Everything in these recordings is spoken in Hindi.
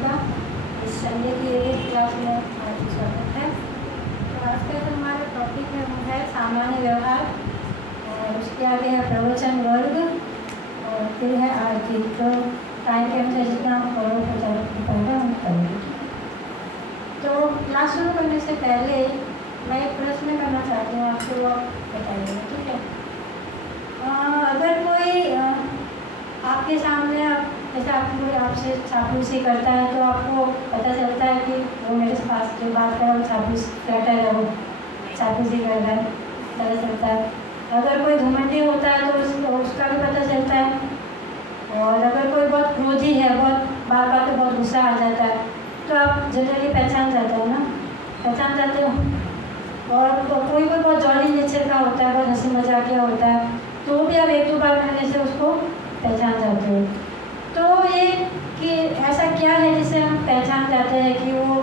का इस संडे की एक क्लास में आपका स्वागत है। तो आज का जो हमारा टॉपिक है वो है सामान्य व्यवहार, और उसके आगे है प्रवचन वर्ग, और फिर है आरती। तो टाइम के अनुसार जितना हम फॉलो हो जाएगा हम करेंगे। तो क्लास शुरू करने से पहले मैं एक प्रश्न करना चाहती हूँ आपसे, वो आप बताइएगा, ठीक है? अगर कोई आपके सामने जैसे आपसे चापलूसी करता है तो आपको पता चलता है कि वो मेरे पास जो बात कर रहा है वो चापलूस फ्लैटर है, वो चापलूसी कर रहा है, पता चलता है। अगर कोई घमंडी होता है तो उसका भी पता चलता है। और अगर कोई बहुत क्रोधी है, बहुत बार बार तो बहुत गुस्सा आ जाता है, तो आप जनरली पहचान जाते हो ना, पहचान जाते हो। और कोई बहुत जॉली नेचर का होता है, बहुत हंसी मजाकिया होता है, तो भी आप एक दो बार मिलने से उसको पहचान जाते हो। तो ये कि ऐसा क्या है जिससे हम पहचान जाते हैं कि वो,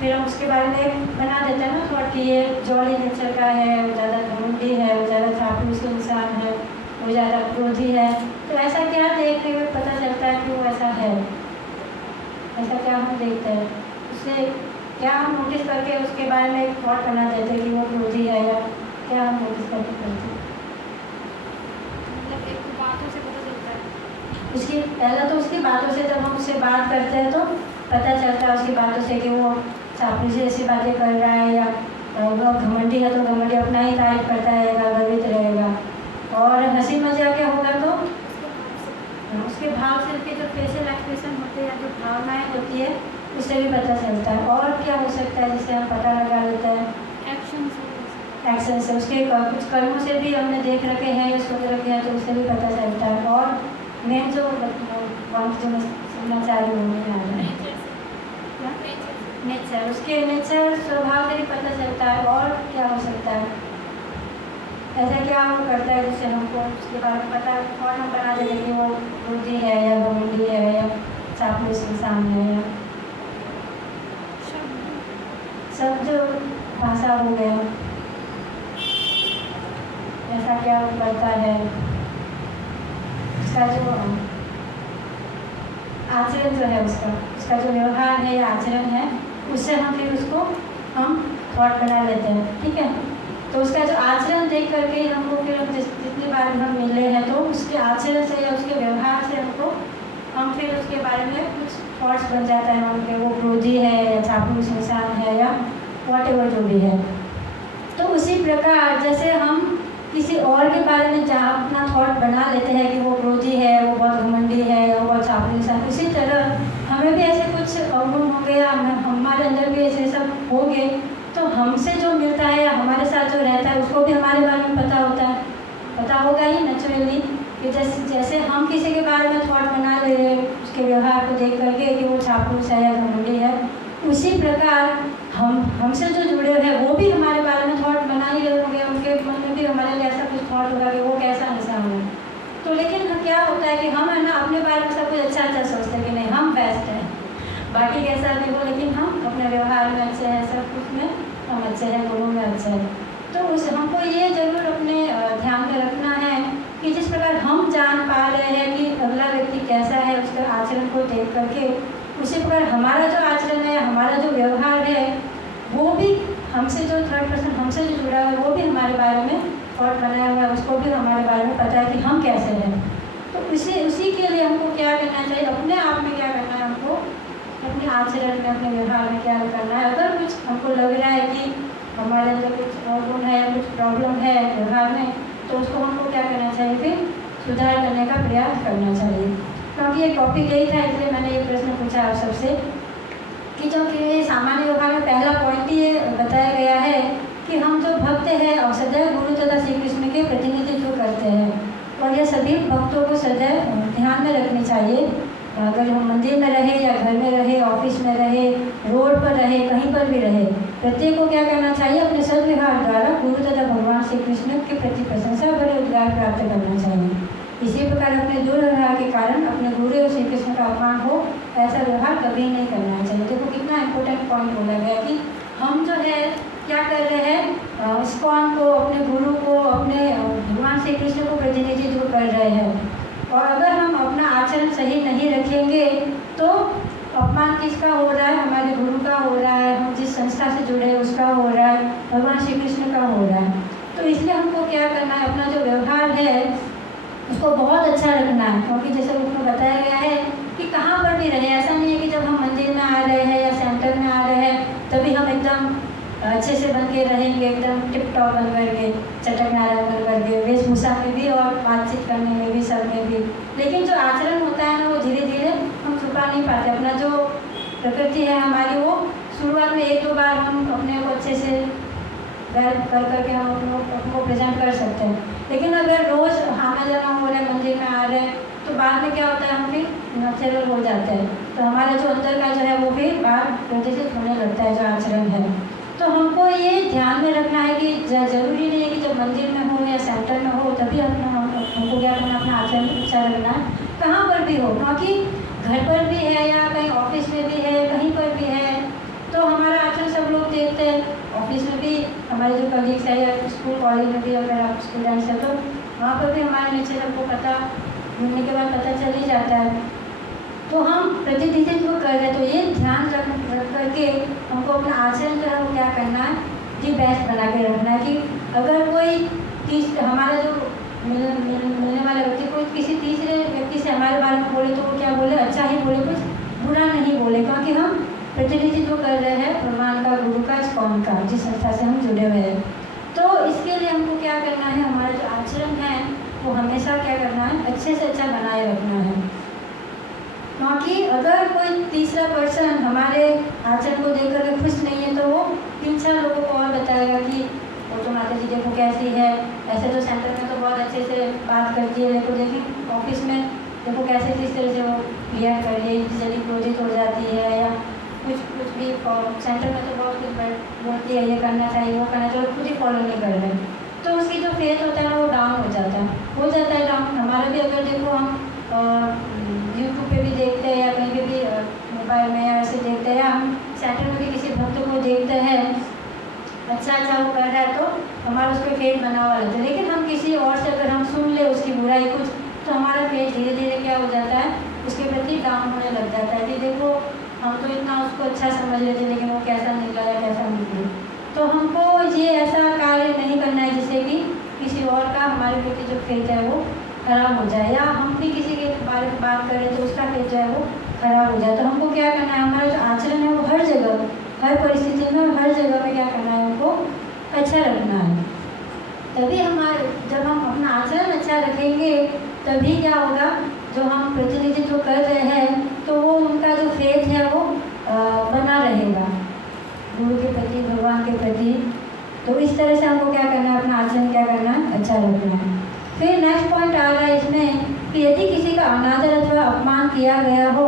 फिर हम उसके बारे में बना देते हैं ना थॉट कि ये जॉली नेचर का है, वो ज़्यादा घमंडी है, वो ज़्यादा चापलूस इंसान है, वो ज़्यादा क्रोधी है। तो ऐसा क्या देखने में पता चलता है कि वो ऐसा है? ऐसा क्या हम देखते हैं? उससे क्या हम नोटिस करके उसके बारे में एक थॉट बना देते हैं कि वो क्रोधी है, या क्या हम नोटिस करके करते हैं? बातों से पता चलता है। उसकी पहला तो उसकी बातों से, जब हम उससे बात करते हैं तो पता चलता है उसकी बातों से कि वो चापलूसी ऐसी बातें कर रहा है, या वो घमंडी है तो घमंडी अपना ही तारीफ करता रहेगा, गर्वित रहेगा। और हंसी मजाक क्या होगा तो उसके भाव से, उसके जो फेशियल एक्सप्रेशन होते हैं, जो भावनाएं होती है, उससे भी पता चलता है। और क्या हो सकता है जिससे हम पता लगा लेते हैं? एक्शन से, उसके कुछ कर्मों से भी हमने देख रखे हैं या सोच रखे हैं, तो उससे भी पता चलता है। और मेन जो सुनना चाह रही हूँ नेचर, उसके नेचर स्वभाव से भी पता चलता है। और क्या हो सकता है? ऐसा क्या वो करता है जिससे हमको उसके बारे में पता, और हम बना देते कि वो क्रोधी है या घमंडी है या चापलूस इंसान है, या शब्द भाषा हो गया, ऐसा क्या वो करता है? उसका जो आचरण जो है, उसका जो व्यवहार है या आचरण है, उससे हम फिर उसको हम थॉट बना लेते हैं, ठीक है? तो उसका जो आचरण देख करके हमको फिर जितनी बार हम मिले हैं तो उसके आचरण से या उसके व्यवहार से हम फिर उसके बारे में कुछ थॉट्स बन जाता है उनके, वो क्रोधी है या चापलूस इंसान है या व्हाटएवर जो भी है। तो उसी प्रकार जैसे हम किसी और के बारे में जहाँ अपना थॉट बना लेते हैं कि वो क्रोधी है, वो बहुत घमंडी है या वो बहुत चापलूस है, उसी तरह हमें भी ऐसे कुछ अवगुण हो गया, हमारे अंदर भी ऐसे सब हो गए, तो हमसे जो मिलता है या हमारे साथ जो रहता है उसको भी हमारे बारे में पता होता है, पता होगा ही नेचुरली। कि जैसे हम किसी के बारे में थॉट बना ले रहे हैं उसके व्यवहार को देख करके कि वो चापलूस है या घमंडी है, उसी प्रकार हमसे जो जुड़े हैं वो भी हमारे बारे में थॉट बना ही रहे होंगे, उनके मन में भी हमारे लिए ऐसा कुछ थॉट होगा कि वो कैसा इंसान है। तो लेकिन क्या होता है कि हम है ना अपने बारे में सब कुछ अच्छा सोचते हैं कि नहीं हम बेस्ट हैं, बाकी कैसा भी हो, लेकिन हम अपने व्यवहार में अच्छे हैं, सब कुछ में हम अच्छे हैं, गुणों में अच्छे हैं। तो हमको ये जरूर अपने ध्यान में रखना है कि जिस प्रकार हम जान पा रहे हैं कि अगला व्यक्ति कैसा है उसके आचरण को देख करके, उसी प्रकार हमारा जो आचरण है, हमारा जो व्यवहार है, वो भी हमसे जो थर्ड पर्सन हमसे जो जुड़ा है वो भी हमारे बारे में थॉट बनाया हुआ है, उसको भी हमारे बारे में पता है कि हम कैसे हैं। तो उसी के लिए हमको क्या करना चाहिए? अपने आप में क्या करना है? हमको अपने आचरण में, अपने व्यवहार में क्या करना है? अगर कुछ हमको लग रहा है कि हमारे अंदर कुछ अवगुण है या कुछ प्रॉब्लम है व्यवहार में, तो उसको हमको क्या करना चाहिए? फिर सुधार करने का प्रयास करना चाहिए। क्योंकि ये टॉपिक यही था, इसलिए मैंने ये प्रश्न पूछा आप सबसे कि जो कि सामान्य व्यवहार में पहला पॉइंट ये बताया गया है कि हम जो भक्त हैं और सदैव गुरु तथा श्री कृष्ण के प्रतिनिधित्व करते हैं, और यह सभी भक्तों को सदैव ध्यान में रखनी चाहिए। अगर हम मंदिर में रहे या घर में रहे, ऑफिस में रहे, रोड पर रहे, कहीं पर भी रहे, प्रत्येक को क्या करना चाहिए? अपने सद्व्यवहार द्वारा गुरु तथा भगवान श्री कृष्ण के प्रति प्रशंसा भरे उद्गार प्राप्त करना चाहिए। इसी प्रकार अपने दुर्व्यवहार के कारण अपने गुरु और श्री कृष्ण का अपमान हो, ऐसा व्यवहार कभी नहीं करना चाहिए। देखो कितना इम्पोर्टेंट पॉइंट बोला गया कि हम जो है क्या कर रहे हैं? इस्कॉन को, अपने गुरु को, अपने भगवान श्री कृष्ण को प्रतिनिधित्व कर रहे हैं। और अगर हम अपना आचरण सही नहीं रखेंगे तो अपमान किसका हो रहा है? हमारे गुरु का हो रहा है, हम जिस संस्था से जुड़े हैं उसका हो रहा है, भगवान श्री कृष्ण का हो रहा है। तो इसलिए हमको क्या करना है, अपना जो व्यवहार है उसको बहुत अच्छा रखना है। क्योंकि जैसे उसमें बताया गया है कि कहाँ पर भी रहे, ऐसा नहीं है कि जब हम मंदिर में आ रहे हैं या सेंटर में आ रहे हैं तभी हम एकदम अच्छे से बन के रहेंगे, एकदम टिप टॉप बन करके, चटक नारायण बन करके, वेशभूषा में भी और बातचीत करने में भी, सब में भी। लेकिन जो आचरण होता है ना, वो धीरे धीरे हम छुपा नहीं पाते। अपना जो प्रकृति है हमारी, वो शुरुआत में 1-2 बार हम अपने को अच्छे से कर करके हम अपने प्रेजेंट कर सकते हैं। लेकिन अगर रोज़ आना जाना हो रहा है, मंदिर में आ रहे हैं, तो बाद में क्या होता है, हम फिर नेचुरल हो जाते हैं। तो हमारा जो अंदर का जो है वो भी बाहर प्रतिष्ठित होने लगता है, जो आचरण है। तो हमको ये ध्यान में रखना है कि ज़रूरी नहीं है कि जब मंदिर में हो या सेंटर में हो तभी हमको क्या करना, अपना आचरण अच्छा रखना है, कहाँ पर भी हो। क्योंकि घर पर भी है या कहीं ऑफिस में भी है, कहीं पर भी है, तो हमारा आचरण सब लोग देखते हैं। ऑफिस में भी हमारे जो कलीग्स है, या स्कूल कॉलेज में भी अगर आप स्टूडेंट्स हैं तो वहाँ पर भी हमारे नीचे सबको पता, घूमने के बाद पता चल ही जाता है। तो हम प्रतिनिधित्व कर रहे हैं, तो ये ध्यान रख करके हमको अपना आचरण जो है वो क्या करना है, जी बेस्ट बना के रखना है। कि अगर कोई हमारा जो मिलने वाला व्यक्ति कोई किसी तीसरे व्यक्ति से हमारे बारे में बोले, तो वो क्या बोले, अच्छा ही बोले, कुछ बुरा नहीं बोले। क्योंकि हम प्रतिनिधित्व कर रहे हैं भगवान का, गुरु का, इस्कॉन का, जिस संस्था से हम जुड़े हुए हैं। तो इसके लिए हमको क्या करना है, हमारा जो आचरण है वो हमेशा क्या करना है, अच्छे से अच्छा बनाए रखना है। क्योंकि अगर कोई तीसरा पर्सन हमारे आचरण को देख करके खुश नहीं है, तो वो 3-4 लोगों को और बताएगा कि वो तो माता जी देखो कैसी है, ऐसे तो सेंटर में तो बहुत अच्छे से बात करती है, देखो देखिए ऑफिस में देखो कैसे किस तरह से वो रिएक्ट कर रही है, जल्दी क्रोधित हो जाती है, या कुछ भी सेंटर में तो बहुत कुछ बोलती है, ये करना चाहिए, वो करना चाहिए, खुद ही फॉलो नहीं कर रहे। तो उसकी जो फेथ होता है ना, वो डाउन हो जाता है डाउन। हमारा भी अगर देखो हम यूट्यूब पे भी देखते हैं या कहीं पे भी मोबाइल में या ऐसे देखते हैं, या हम सेंटर में भी किसी भक्त को देखते हैं अच्छा वो कर रहा है, तो हमारा उस पर फेथ बना हुआ रहता है। लेकिन हम किसी और से अगर हम सुन ले उसकी बुराई कुछ, तो हमारा फेथ धीरे धीरे क्या हो जाता है, उसके प्रति डाउन होने लग जाता है कि देखो हम तो इतना उसको अच्छा समझ रहे थे, लेकिन वो कैसा निकला या कैसा निकली। तो हमको ये ऐसा कार्य नहीं करना है जिससे कि किसी और का हमारे प्रति जो फेथ है वो खराब हो जाए, या हम भी किसी के बारे में बात करें तो उसका फेथ जो है वो खराब हो जाए। तो हमको क्या करना है, हमारा जो आचरण है वो हर जगह, हर परिस्थिति में, हर जगह पे क्या करना है, हमको अच्छा रखना है। तभी हमारे, जब हम अपना आचरण अच्छा रखेंगे तभी क्या होगा, जो हम प्रतिनिधित्व कर रहे हैं तो वो उनका जो फेथ है वो बना रहेगा गुरु के प्रति, भगवान के प्रति। तो इस तरह से हमको क्या करना है, अपना आचरण क्या करना है, अच्छा रखना है। फिर नेक्स्ट पॉइंट आ रहा है इसमें कि यदि किसी का अनादर अथवा अपमान किया गया हो,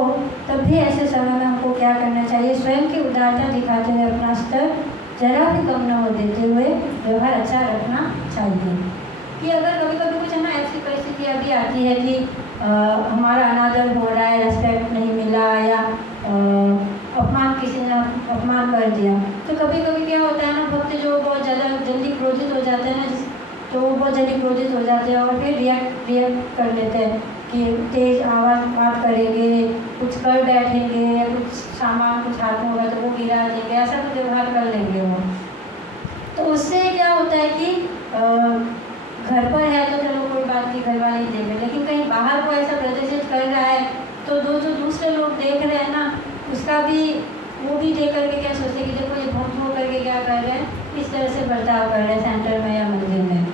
तब भी ऐसे समय में हमको क्या करना चाहिए, स्वयं की उदारता दिखाते हुए अपना स्तर जरा भी कम न हो देते हुए व्यवहार अच्छा रखना चाहिए। कि अगर कभी कभी कुछ हमें ऐसी परिस्थिति अभी आती है कि हमारा अनादर हो रहा है, रेस्पेक्ट नहीं मिला, या किसी ने अपमान कर दिया, तो कभी कभी क्या होता है ना, भक्त जो बहुत ज़्यादा जल्दी क्रोधित हो जाते हैं ना, तो वो बहुत जल्दी क्रोधित हो जाते हैं और फिर रिएक्ट कर लेते हैं कि तेज़ आवाज़ बात करेंगे, कुछ कर बैठेंगे, या कुछ सामान कुछ हाथ में होगा तो वो गिरा देंगे, ऐसा कुछ व्यवहार कर लेंगे वो। तो उससे क्या होता है कि घर पर है तो चलो कोई बात नहीं, घर वाले ही देख रहे, लेकिन कहीं बाहर को ऐसा प्रदर्शित कर रहा है तो जो दूसरे लोग देख रहे हैं ना, उसका भी वो भी देख करके क्या सोचते हैं कि देखो ये भक्त हो करके क्या कर रहे हैं, इस तरह से बर्ताव कर रहे हैं सेंटर में या मंदिर में।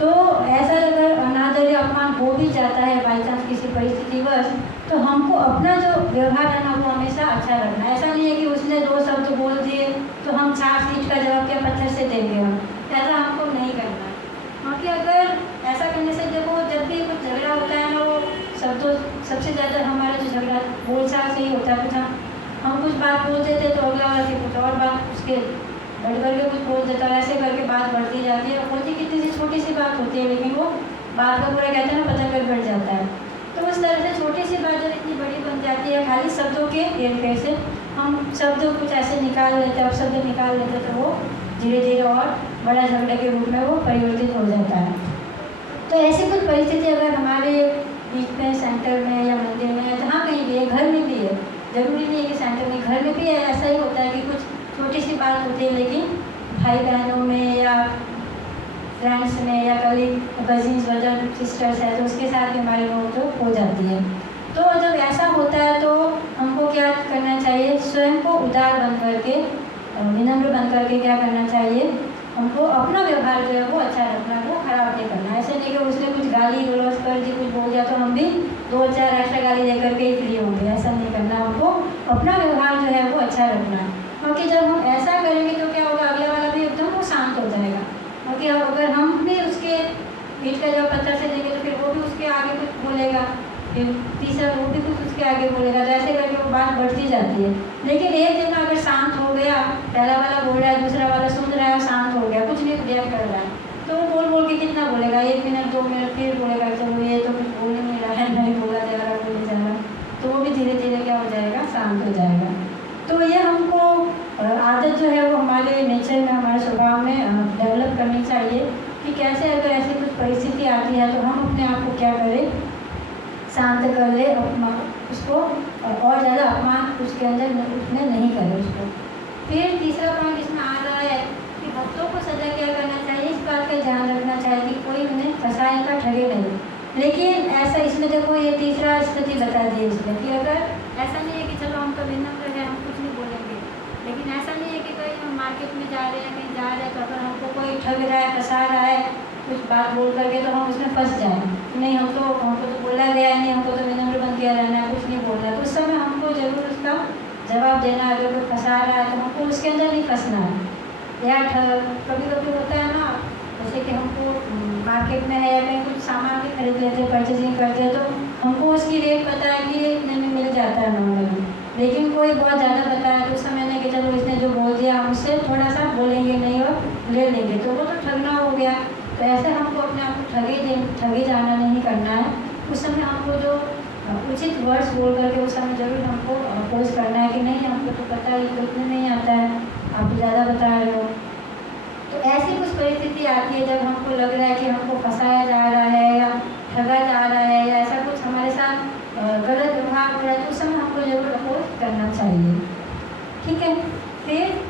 तो ऐसा अगर अनादर या अपमान हो भी जाता है बाई चांस किसी परिस्थितिवश, तो हमको अपना जो व्यवहार है ना वो हमेशा अच्छा रखना है। ऐसा नहीं है कि उसने 2 शब्द बोल दिए तो हम 4 ईंट का जवाब क्या पत्थर से देंगे, हम ऐसा हमको नहीं करना है। क्योंकि अगर ऐसा करने से देखो, जब भी कुछ झगड़ा होता है ना, वो शब्दों सबसे ज़्यादा हमारा जो झगड़ा बोलचाल से ही होता है। कुछ हम कुछ बात बोल देते तो अगला वाला फिर कुछ और बात उसके बढ़ करके कुछ बोल देता है, ऐसे करके बात बढ़ती जाती है। होती कितनी सी छोटी सी बात होती है, लेकिन वो बात का पूरा कहते हैं ना पता कर बढ़ जाता है। तो उस तरह से छोटी सी बात जब इतनी बड़ी बन जाती है, खाली शब्दों के हेरफेर से हम शब्द कुछ ऐसे निकाल लेते हैं, अब शब्द निकाल लेते तो वो धीरे धीरे और बड़ा झगड़े के रूप में वो परिवर्तित हो जाता है। तो ऐसी कुछ परिस्थिति अगर हमारे बीच में, सेंटर में या मंदिर में, जहाँ कहीं भी है, घर में भी है, ज़रूरी नहीं है कि सेंटर में, घर में भी ऐसा ही होता है कि कुछ छोटी सी बात होती है, लेकिन भाई बहनों में या फ्रेंड्स में या कभी कजिन्स ब्रदर सिस्टर्स है तो उसके साथ भी हमारी नोक हो जाती है। तो जब ऐसा होता है तो हमको क्या करना चाहिए, स्वयं को उदार बन करके, विनम्र बन करके क्या करना चाहिए, हमको अपना व्यवहार जो है वो अच्छा रखना है, खराब नहीं करना। ऐसे नहीं कि उसने कुछ गाली गलौज कर दी, कुछ बोल दिया तो हम भी 2-4 एक्स्ट्रा गाली दे करके ही फ्री होंगे, ऐसा नहीं करना। हमको अपना व्यवहार जो है वो अच्छा रखना है, क्योंकि जब हम ऐसा करेंगे तो क्या होगा, अगला वाला भी एकदम वो शांत हो जाएगा। क्योंकि अगर हम भी उसके पीठ का जब पत्थर से देंगे तो फिर वो भी उसके आगे कुछ बोलेगा, फिर तीसरा वो भी कुछ उसके आगे बोलेगा, तो ऐसे करके वो बात बढ़ती जाती है। लेकिन एक दिन अगर शांत हो गया, पहला वाला बोल रहा है, दूसरा वाला सुन रहा है, शांत हो गया, कुछ नहीं रिएक्ट कर रहा है, तो वो बोल बोल के कितना बोलेगा, 1 मिनट 2 मिनट, फिर बोलेगा चलो ये तो कुछ बोल नहीं रहा है, नहीं बोला जा रहा, बोले जा रहा, तो वो भी धीरे धीरे क्या हो जाएगा, शांत हो जाएगा। तो ये हमको आदत जो है वो हमारे नेचर में, हमारे स्वभाव में डेवलप करनी चाहिए कि कैसे अगर ऐसी कुछ परिस्थिति आती है तो हम अपने आप को क्या करें, शांत कर ले, उसको और ज़्यादा अपमान उसके अंदर उसमें नहीं करें उसको। फिर तीसरा पॉइंट इसमें आ रहा है कि भक्तों को सदा क्या करना चाहिए, इस बात का ध्यान रखना चाहिए कि कोई उन्हें फंसाए का ठगे नहीं। लेकिन ऐसा इसमें देखो ये तीसरा स्थिति बता दी है इसमें कि अगर ऐसा नहीं है कि चलो हम तो विनम्र है, हम कुछ नहीं बोलेंगे, लेकिन ऐसा नहीं है कि कहीं हम मार्केट में जा रहे हैं, कहीं जा रहे हैं, तो अगर हमको कोई ठग रहा है, फंसा रहा है कुछ बात बोल करके, तो हम उसमें फंस जाएँ, नहीं हमको तो बोला गया है, नहीं हमको तो विनम्र बन के रहना है, कुछ नहीं बोलना है, तो उस समय हमको जरूर उसका जवाब देना है। अगर कोई फंसा रहा है तो हमको उसके अंदर नहीं फंसना है। या कभी कभी होता है ना, जैसे कि हमको मार्केट में है या कहीं कुछ सामान भी खरीद लेते हैं, परचेजिंग करते हैं, तो हमको उसकी रेट पता है कि इतने में मिल जाता है नॉर्मली, लेकिन कोई बहुत ज़्यादा बताया तो उस समय नहीं कि चलो इसने जो बोल दिया हम उससे थोड़ा सा बोलेंगे नहीं और ले लेंगे, तो वो तो ठगना हो गया। तो ऐसे हमको अपने आप को ठगे जाना नहीं करना है। उस समय हमको जो उचित वर्ड्स बोल करके उस समय जरूर हमको अपोज करना है कि नहीं हमको तो पता है तो इतने नहीं आता है, आप ज़्यादा बता रहे हो। तो ऐसी कुछ परिस्थिति आती है जब हमको लग रहा है कि हमको फंसाया जा रहा है या ठगा जा रहा है या ऐसा कुछ हमारे साथ गलत व्यवहार हो रहा है, तो उस समय हमको जरूर अपोज करना चाहिए। ठीक है। फिर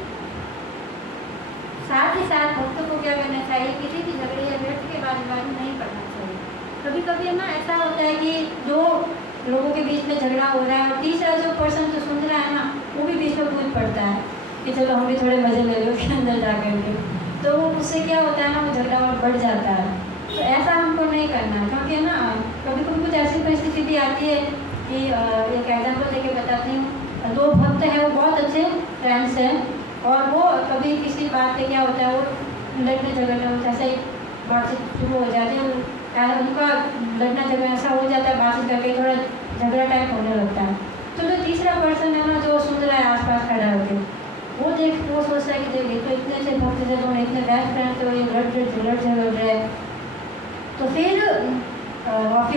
साथ ही साथ भक्तों को क्या करना चाहिए, किसी भी झगड़े या व्यर्थ के बाद नहीं पड़ना चाहिए। कभी कभी ना ऐसा होता है कि दो लोगों के बीच में झगड़ा हो रहा है और तीसरा जो पर्सन जो सुन रहा है ना वो भी बीच में कूद पड़ता है कि चलो हम भी थोड़े मजे ले लो उसके अंदर जा करके, तो उससे क्या होता है ना वो झगड़ा और बढ़ जाता है। तो ऐसा हमको नहीं करना, क्योंकि ना कभी कभी कुछ ऐसी परिस्थिति भी आती है कि एक एग्जाम्पल देके बताती हूँ। 2 भक्त हैं, वो बहुत अच्छे फ्रेंड्स हैं और वो कभी किसी बात पे क्या होता है वो लड़ने झगड़ने ऐसा ही बातचीत शुरू हो जाती है, उनका लड़ना झगड़ा ऐसा हो जाता है, बातचीत करके थोड़ा झगड़ा टाइप होने लगता है। तो जो तीसरा पर्सन है ना जो सुन रहा है आसपास खड़ा होकर, वो सोचता है कि देखिए तो इतने से भक्त थे, तो इतने बेस्ट फ्रेंड थे, ये लड़ रहे, तो फिर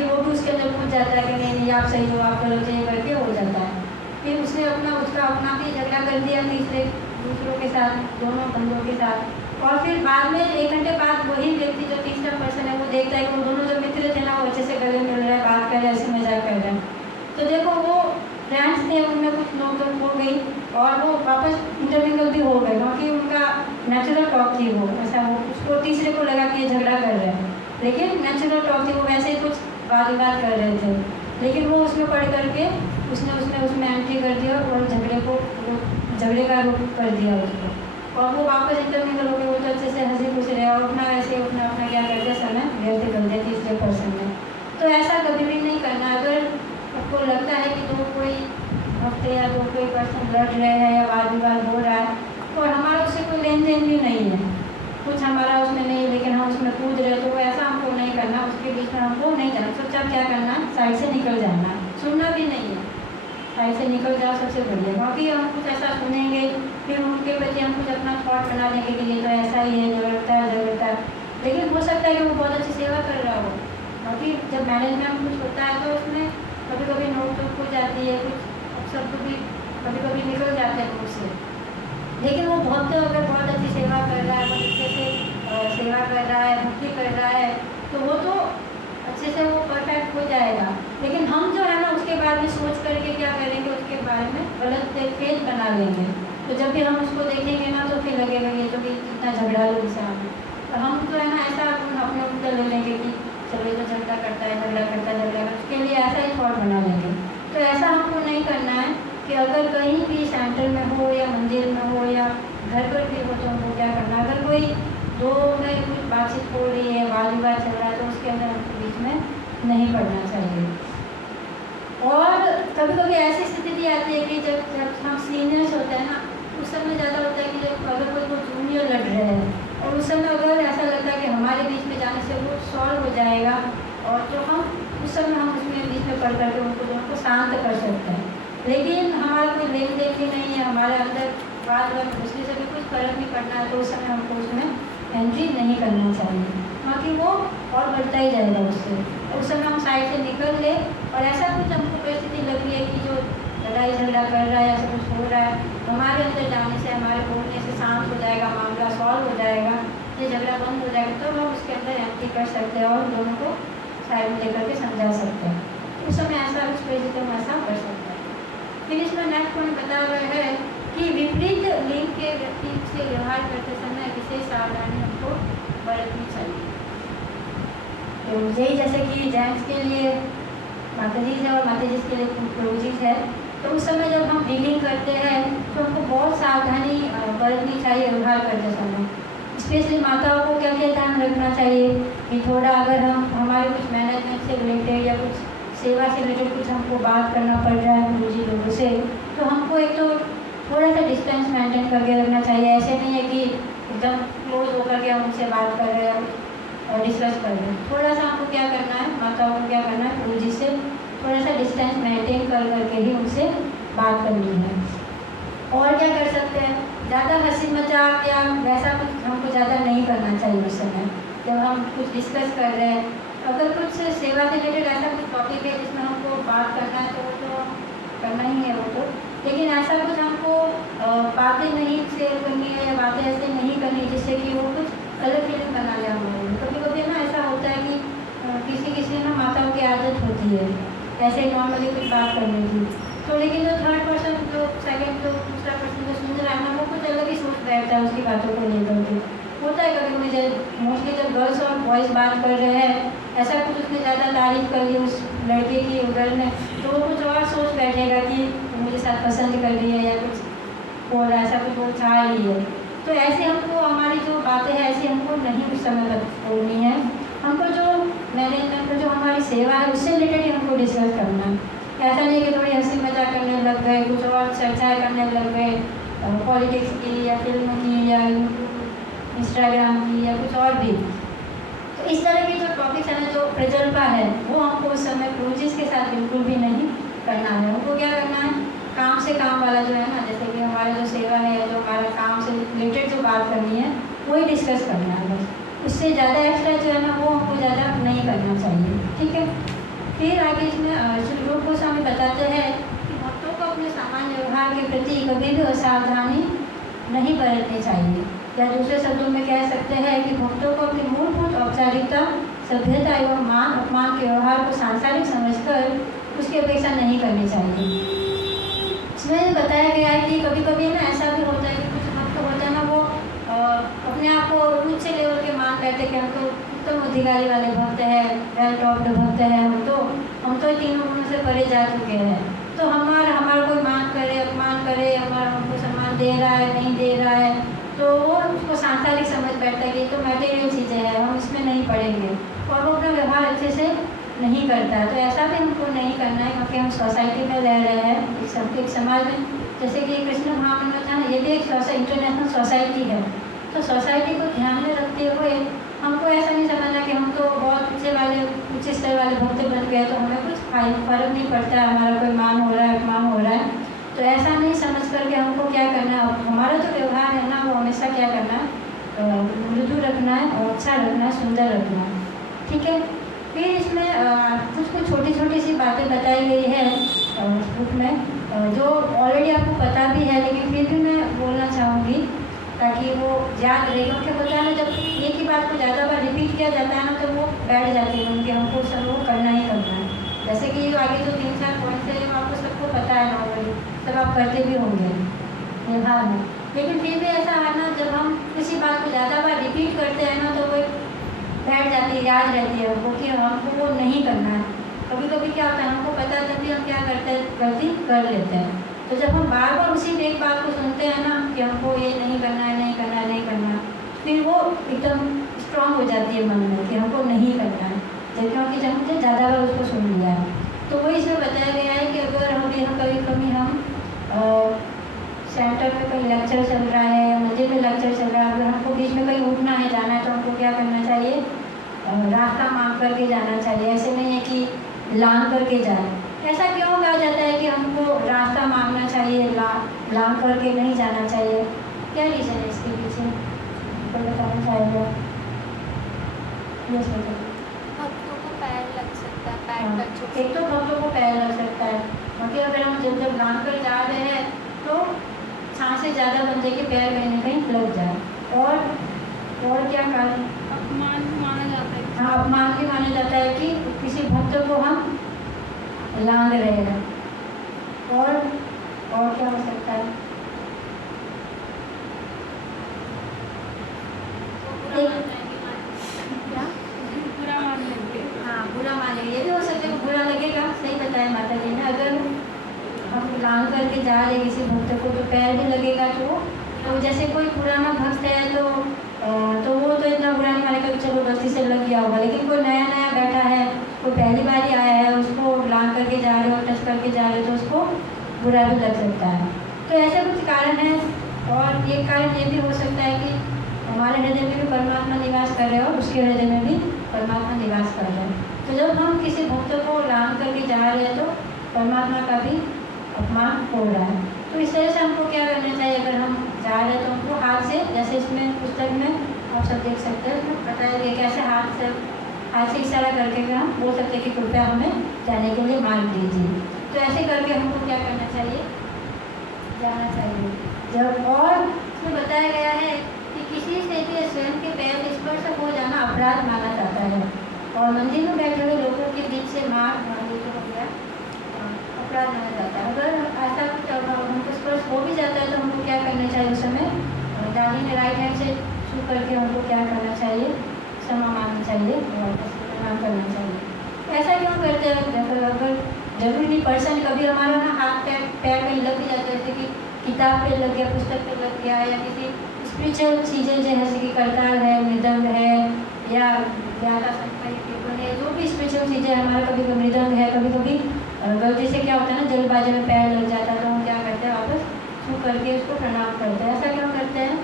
वो भी उसके अंदर पूछ जाता है कि नहीं आप सही हो, आप गलत ये करके हो जाता है। फिर उसने अपना भी झगड़ा कर दिया दूसरों के साथ, दोनों बंदों के साथ, और फिर बाद में 1 घंटे बाद वही व्यक्ति जो तीसरा पर्सन है वो देखता है कि वो दोनों जो मित्र थे ना वो अच्छे से गले मिल रहे हैं, बात कर रहे हैं, ऐसे मजाक कर रहे हैं। तो देखो वो फ्रेंड्स थे, उनमें कुछ नोक-झोंक हो गई और वो वापस इंटरमिंगल भी हो गए, क्योंकि उनका नेचुरल टॉक थी वो, ऐसा वो उसको तीसरे को लगा कि ये झगड़ा कर रहे हैं, लेकिन नेचुरल टॉक थी, वो वैसे ही कुछ बात कर रहे थे, लेकिन वो उसमें पढ़ करके उसने उसमें एंट्री कर दिया और झगड़े का रूप कर दिया उसको, और वो वापस इंटरमिंगल हो गए, वो तो अच्छे से हंसी खुश रहे और अपना क्या करते समय व्यर्थ कर दिया तीसरे पर्सन में। तो ऐसा कभी भी नहीं करना। अगर आपको लगता है कि कोई हफ्ते या कोई पर्सन लड़ रहे हैं या वाद विवाद हो रहा है और हमारा उससे कोई लेन देन भी नहीं है, कुछ हमारा उसमें नहीं, लेकिन हम उसमें कूद रहे, तो ऐसा हमको नहीं करना, उसके बीच में हमको नहीं जाना, चुपचाप क्या करना, साइड से निकल जाना, सुनना भी नहीं है, साइड से निकल जाओ सबसे बढ़िया। बाकी हम कुछ ऐसा सुनेंगे फिर उनके प्रति हम कुछ अपना थॉट बना देंगे कि ये तो ऐसा ही है, झगड़ता है, लेकिन हो सकता है कि वो बहुत अच्छी सेवा कर रहा हो। बाकी जब मैनेजमेंट कुछ होता है तो उसमें कभी कभी नोक हो जाती है, कुछ शब्द भी कभी कभी निकल जाते हैं मुँह से, लेकिन वो भक्त अगर बहुत अच्छी सेवा कर रहा है, बहुत अच्छे से सेवा कर रहा है, भक्ति कर रहा है, तो वो तो अच्छे से वो परफेक्ट हो जाएगा। लेकिन हम जो है ना उसके बारे में सोच करके क्या करेंगे, उसके बारे में गलत फेज बना लेंगे। तो जब भी हम उसको देखेंगे ना तो फिर लगेगा ये तो कि कितना झगड़ालू इंसान है। तो हम जो है ना ऐसा अपने ऊपर ले लेंगे कि चलो ये तो झगड़ा करता है, झगड़ा करता है, झगड़ा करता, उसके लिए ऐसा ही थॉट बना लेंगे। तो ऐसा हमको नहीं करना है कि अगर कहीं भी सेंटर में हो या मंदिर में हो या घर पर भी हो तो हमको क्या करना है, अगर कोई दो में कुछ बातचीत हो रही है, वाद विवाद चल रहा है, तो उसके अंदर हमको बीच में नहीं पड़ना चाहिए। और कभी कभी ऐसी स्थिति आती है कि जब हम सीनियर्स होते हैं ना, उस समय ज़्यादा होता है कि जब अगर कोई जूनियर लड़ रहे हैं और उस समय अगर ऐसा लगता है कि हमारे बीच में जाने से वो सॉल्व हो जाएगा, और तो हम उस समय हम उसमें बीच में पढ़ करके उनको दोनों को शांत कर सकते हैं। लेकिन हमारा कोई लेन देन भी नहीं है, हमारे अंदर बात घुसने से भी कुछ फर्क नहीं पड़ना है, तो उस समय हमको उसमें एंट्री नहीं करना चाहिए, बाकी वो और बढ़ता ही जाएगा उससे। उस समय हम साइड से निकल ले, और ऐसा कुछ हमको परिस्थिति लग रही है कि जो लड़ाई झगड़ा कर रहा है, ऐसा कुछ हो रहा है, हमारे अंदर जाने से, हमारे बोलने से शांत हो जाएगा, मामला सॉल्व हो जाएगा, ये झगड़ा बंद हो जाएगा, तो हम उसके अंदर एंट्री कर सकते हैं और दोनों को साइड में लेकर के समझा सकते हैं। उस समय ऐसा उस परिस्थिति में ऐसा कर सकते हैं। फिर इसमें नेक्स्ट पॉइंट बता रहे हैं कि विपरीत लिंग के व्यक्ति से व्यवहार करते समय विशेष सावधानी हमको बरतनी चाहिए। तो यही जैसे कि जेंट्स के लिए माता जी है और माता जी के लिए प्रभु जी है, तो उस समय जब हम डीलिंग करते हैं तो हमको बहुत सावधानी बरतनी चाहिए व्यवहार करते समय। स्पेशली माताओं को क्या क्या ध्यान रखना चाहिए कि थोड़ा अगर हम हमारे कुछ मैनेजमेंट से रिलेटेड या कुछ सेवा से रिलेटेड कुछ हमको बात करना पड़ रहा है गुरु जी लोगों से, तो हमको एक तो थोड़ा सा डिस्टेंस मेंटेन करके रखना चाहिए। ऐसे नहीं है कि एकदम क्लोज होकर के हम उनसे बात कर रहे हैं और डिस्कस कर रहे हैं। थोड़ा सा हमको क्या करना है, माताओं को क्या करना है, गुरु जी से थोड़ा सा डिस्टेंस मेंटेन कर करके ही उनसे बात करनी है। और क्या कर सकते हैं, ज़्यादा हंसी मजाक या वैसा कुछ हमको ज़्यादा नहीं करना चाहिए उस समय जब हम कुछ डिस्कस कर रहे हैं। अगर कुछ सेवा से रिलेटेड ऐसा कुछ टॉपिक है जिसमें हमको बात करना है तो वो तो करना ही है वो तो, लेकिन ऐसा कुछ हमको बातें नहीं शेयर करनी है या बातें ऐसे नहीं करनी जिससे कि वो कुछ अलग फीलिंग बना ले हमारे। कभी कभी ना ऐसा होता है कि किसी ना माताओं की आदत होती है ऐसे नॉर्मली कुछ बात करने की, तो लेकिन जो थर्ड पर्सन जो सेकंड जो दूसरा पर्सन जो सुन रहा है ना वो कुछ अलग ही सोच बैठता है उसकी बातों को लेकर के। होता है कभी कभी मोस्टली जब गर्ल्स और बॉयज़ बात कर रहे हैं, ऐसा कुछ उसने ज़्यादा तारीफ कर ली उस लड़के की गर्ल ने, तो वो कुछ और सोच बैठेगा कि मुझे साथ पसंद कर रही है या कुछ और ऐसा कुछ वो चाह रही है। तो ऐसे हमको हमारी जो बातें हैं ऐसे हमको नहीं उस समय तक बोलनी है। हमको जो मैनेजमेंट जो हमारी सेवा है उससे रिलेटेड ही हमको डिस्कस करना है। ऐसा नहीं कि थोड़ी हंसी मजाक करने लग गए, कुछ और चर्चाएँ करने लग गए पॉलिटिक्स की या फिल्म की या इंस्टाग्राम की या कुछ और भी। तो इस तरह की जो टॉपिक्स है ना, जो प्रजल्पा है, वो हमको उस समय प्रोजेस के साथ बिल्कुल भी नहीं करना है। हमको क्या करना है, काम से काम वाला जो है ना, जैसे कि हमारा जो सेवा है, जो हमारा काम से रिलेटेड जो बात करनी है वही डिस्कस करना है बस। उससे ज़्यादा एक्स्ट्रा जो है ना वो हमको ज़्यादा नहीं करना चाहिए, ठीक है। फिर आगे इसमें श्री रूप गोस्वामी बताते हैं कि भक्तों को अपने सामान्य व्यवहार के प्रति कभी भी असावधानी नहीं बरतनी चाहिए, या दूसरे शब्दों में कह सकते हैं कि भक्तों को अपनी मूलभूत औपचारिकता, सभ्यता एवं मान अपमान के व्यवहार को सांसारिक समझकर उसकी अपेक्षा नहीं करनी चाहिए। इसमें बताया गया है कि कभी कभी ना ऐसा भी होता है कि कुछ भक्त होते हैं ना वो अपने आप को उच्च लेवल के मान बैठे कि हम तो उत्तम अधिकारी वाले भक्त हैं, वेल टॉप्ड भक्त हैं, हम तो तीनों गुणों से परे जा चुके हैं। तो हमारा कोई मान करे अपमान करे, हमारा हमको सम्मान दे रहा है नहीं दे रहा है, तो वो उसको सांसारिक समझ बैठता है कि तो मटेरियल चीज़ें हैं, हम इसमें नहीं पड़ेंगे, और वो अपना व्यवहार अच्छे से नहीं करता है। तो ऐसा भी हमको नहीं करना है, क्योंकि हम सोसाइटी में रह रहे हैं, एक समाज में, जैसे कि कृष्ण महामंडल था ना, ये भी एक इंटरनेशनल सोसाइटी है। तो सोसाइटी को ध्यान में रखते हुए हमको ऐसा नहीं समझना कि हम तो बहुत उच्च स्तर वाले भक्त बन गए तो हमें कुछ फर्क नहीं पड़ता है, हमारा कोई मान हो रहा है अपमान हो रहा है। तो ऐसा नहीं समझ करके हमको क्या करना है, हमारा जो व्यवहार है ना वो हमेशा क्या करना है, मृदु रखना है और अच्छा रखना है, सुंदर रखना है, ठीक है। फिर इसमें कुछ छोटी छोटी सी बातें बताई गई है बुक में, जो ऑलरेडी आपको पता भी है, लेकिन फिर भी मैं बोलना चाहूँगी ताकि वो याद रहे। क्योंकि होता है ना, जब एक ही बात को ज़्यादा बार रिपीट किया जाता है ना तो वो बैठ जाती है उनके, हमको सब वो आगे जो 3-4 पॉइंट्स है आपको सबको पता है नॉर्मली, सब आप करते भी होंगे व्यवहार में। लेकिन फिर भी ऐसा है ना, जब हम किसी बात को ज़्यादा बार रिपीट करते हैं ना तो वो बैठ जाती है, याद रहती है वो कि हमको वो नहीं करना है। कभी कभी क्या होता है, हमको पता है तभी हम क्या करते हैं, गलती कर लेते हैं। तो जब हम बार बार उसी एक बात को सुनते हैं ना कि हमको ये नहीं करना है, नहीं करना है, नहीं करना है, फिर वो एकदम स्ट्रांग हो जाती है मन में कि हमको नहीं करना है, क्योंकि जब हमने ज़्यादा बार उसको सुन लिया है। तो वही इसमें बताया गया है कि अगर हम कभी कभी हम सेंटर में कहीं लेक्चर चल रहा है या मंदिर में लेक्चर चल रहा है, अगर हमको बीच में कहीं उठना है, जाना है, तो हमको क्या करना चाहिए, रास्ता मांग करके जाना चाहिए। ऐसे नहीं है कि लांग करके जाए। ऐसा क्यों कहा जाता है कि हमको रास्ता मांगना चाहिए, लांग करके नहीं जाना चाहिए? क्या रीज़न है इसके पीछे, तो बताना चाहिए। भक्तों को पैर लग सकता है, पैर टच हो, एक तो भक्तों को पैर लग सकता है, क्योंकि अगर हम जब लांग कर जा रहे हैं तो छाँव से ज़्यादा बन जाए कि पैर कहीं ना कहीं लग जाए। और क्या कारण? अपमान भी माना जाता है। हाँ, अपमान भी माना जाता है कि किसी भक्त को हम लांग रहे हैं। और क्या हो सकता है? बुरा मान लेंगे। हाँ, बुरा मानेंगे, ये भी हो सकता है, बुरा लगेगा। सही बताया माता जी ने, अगर हम लांग करके जा रहे किसी भक्त को तो पैर भी लगेगा। तो जैसे कोई पुराना भक्त है तो वो तो इतना बुरा नहीं मानेगा कि चलो गलती से लग गया होगा। लेकिन कोई नया नया बैठा है, कोई पहली बार ही आया है, उसको लांग करके जा रहे हो, टच करके जा रहे हो, तो उसको बुरा भी लग सकता है। तो ऐसे कुछ कारण है। और एक कारण ये भी हो सकता है कि हमारे हृदय में भी परमात्मा निवास कर रहे हो, उसके हृदय में भी परमात्मा निवास कर रहे हैं। तो जब हम किसी भक्त को लांग करके जा रहे हैं तो परमात्मा का भी अपमान हो रहा है। तो इस तरह से हमको क्या करना चाहिए, अगर हम जा रहे हैं तो हमको हाथ से, जैसे इसमें पुस्तक में आप सब देख सकते हैं, इसमें बताया गया कैसे हाथ से इशारा करके हम बोल सकते हैं कि कृपया हमें जाने के लिए मार्ग दीजिए। तो ऐसे करके हमको क्या करना चाहिए, जाना चाहिए। जब और इसमें बताया गया है कि किसी से भी स्वयं के पैर स्पर्श हो जाना अपराध माना जाता है, और मंदिर में बैठे हुए लोगों के बीच से मार्ग अपराध माना जाता है। अगर ऐसा कुछ हमको स्पर्श हो भी जाता है तो हमको क्या करना चाहिए, उस समय दाहिने राइट हैंड से छू करके हमको क्या करना चाहिए, क्षमा मांगनी चाहिए और प्रणाम करना चाहिए। ऐसा क्यों करते हैं? अगर जरूरी नहीं, पर्सन कभी हमारा ना हाथ पैर कहीं लग भी जाता है, जैसे कि किताब पे लग गया, पुस्तक पे लग गया, या किसी स्पिरिचुअल चीज़ें जैसे कि करताल है, मृदंग है, या ज्यादा संख्या है, जो भी स्पिरिचुअल चीज़ें हमारा कभी कभी मृदंग है, कभी कभी गलती से क्या होता है ना, जल्दबाजी में पैर लग जाता है, तो हम क्या करते हैं, वापस छू करके उसको प्रणाम करते हैं। ऐसा क्यों करते हैं?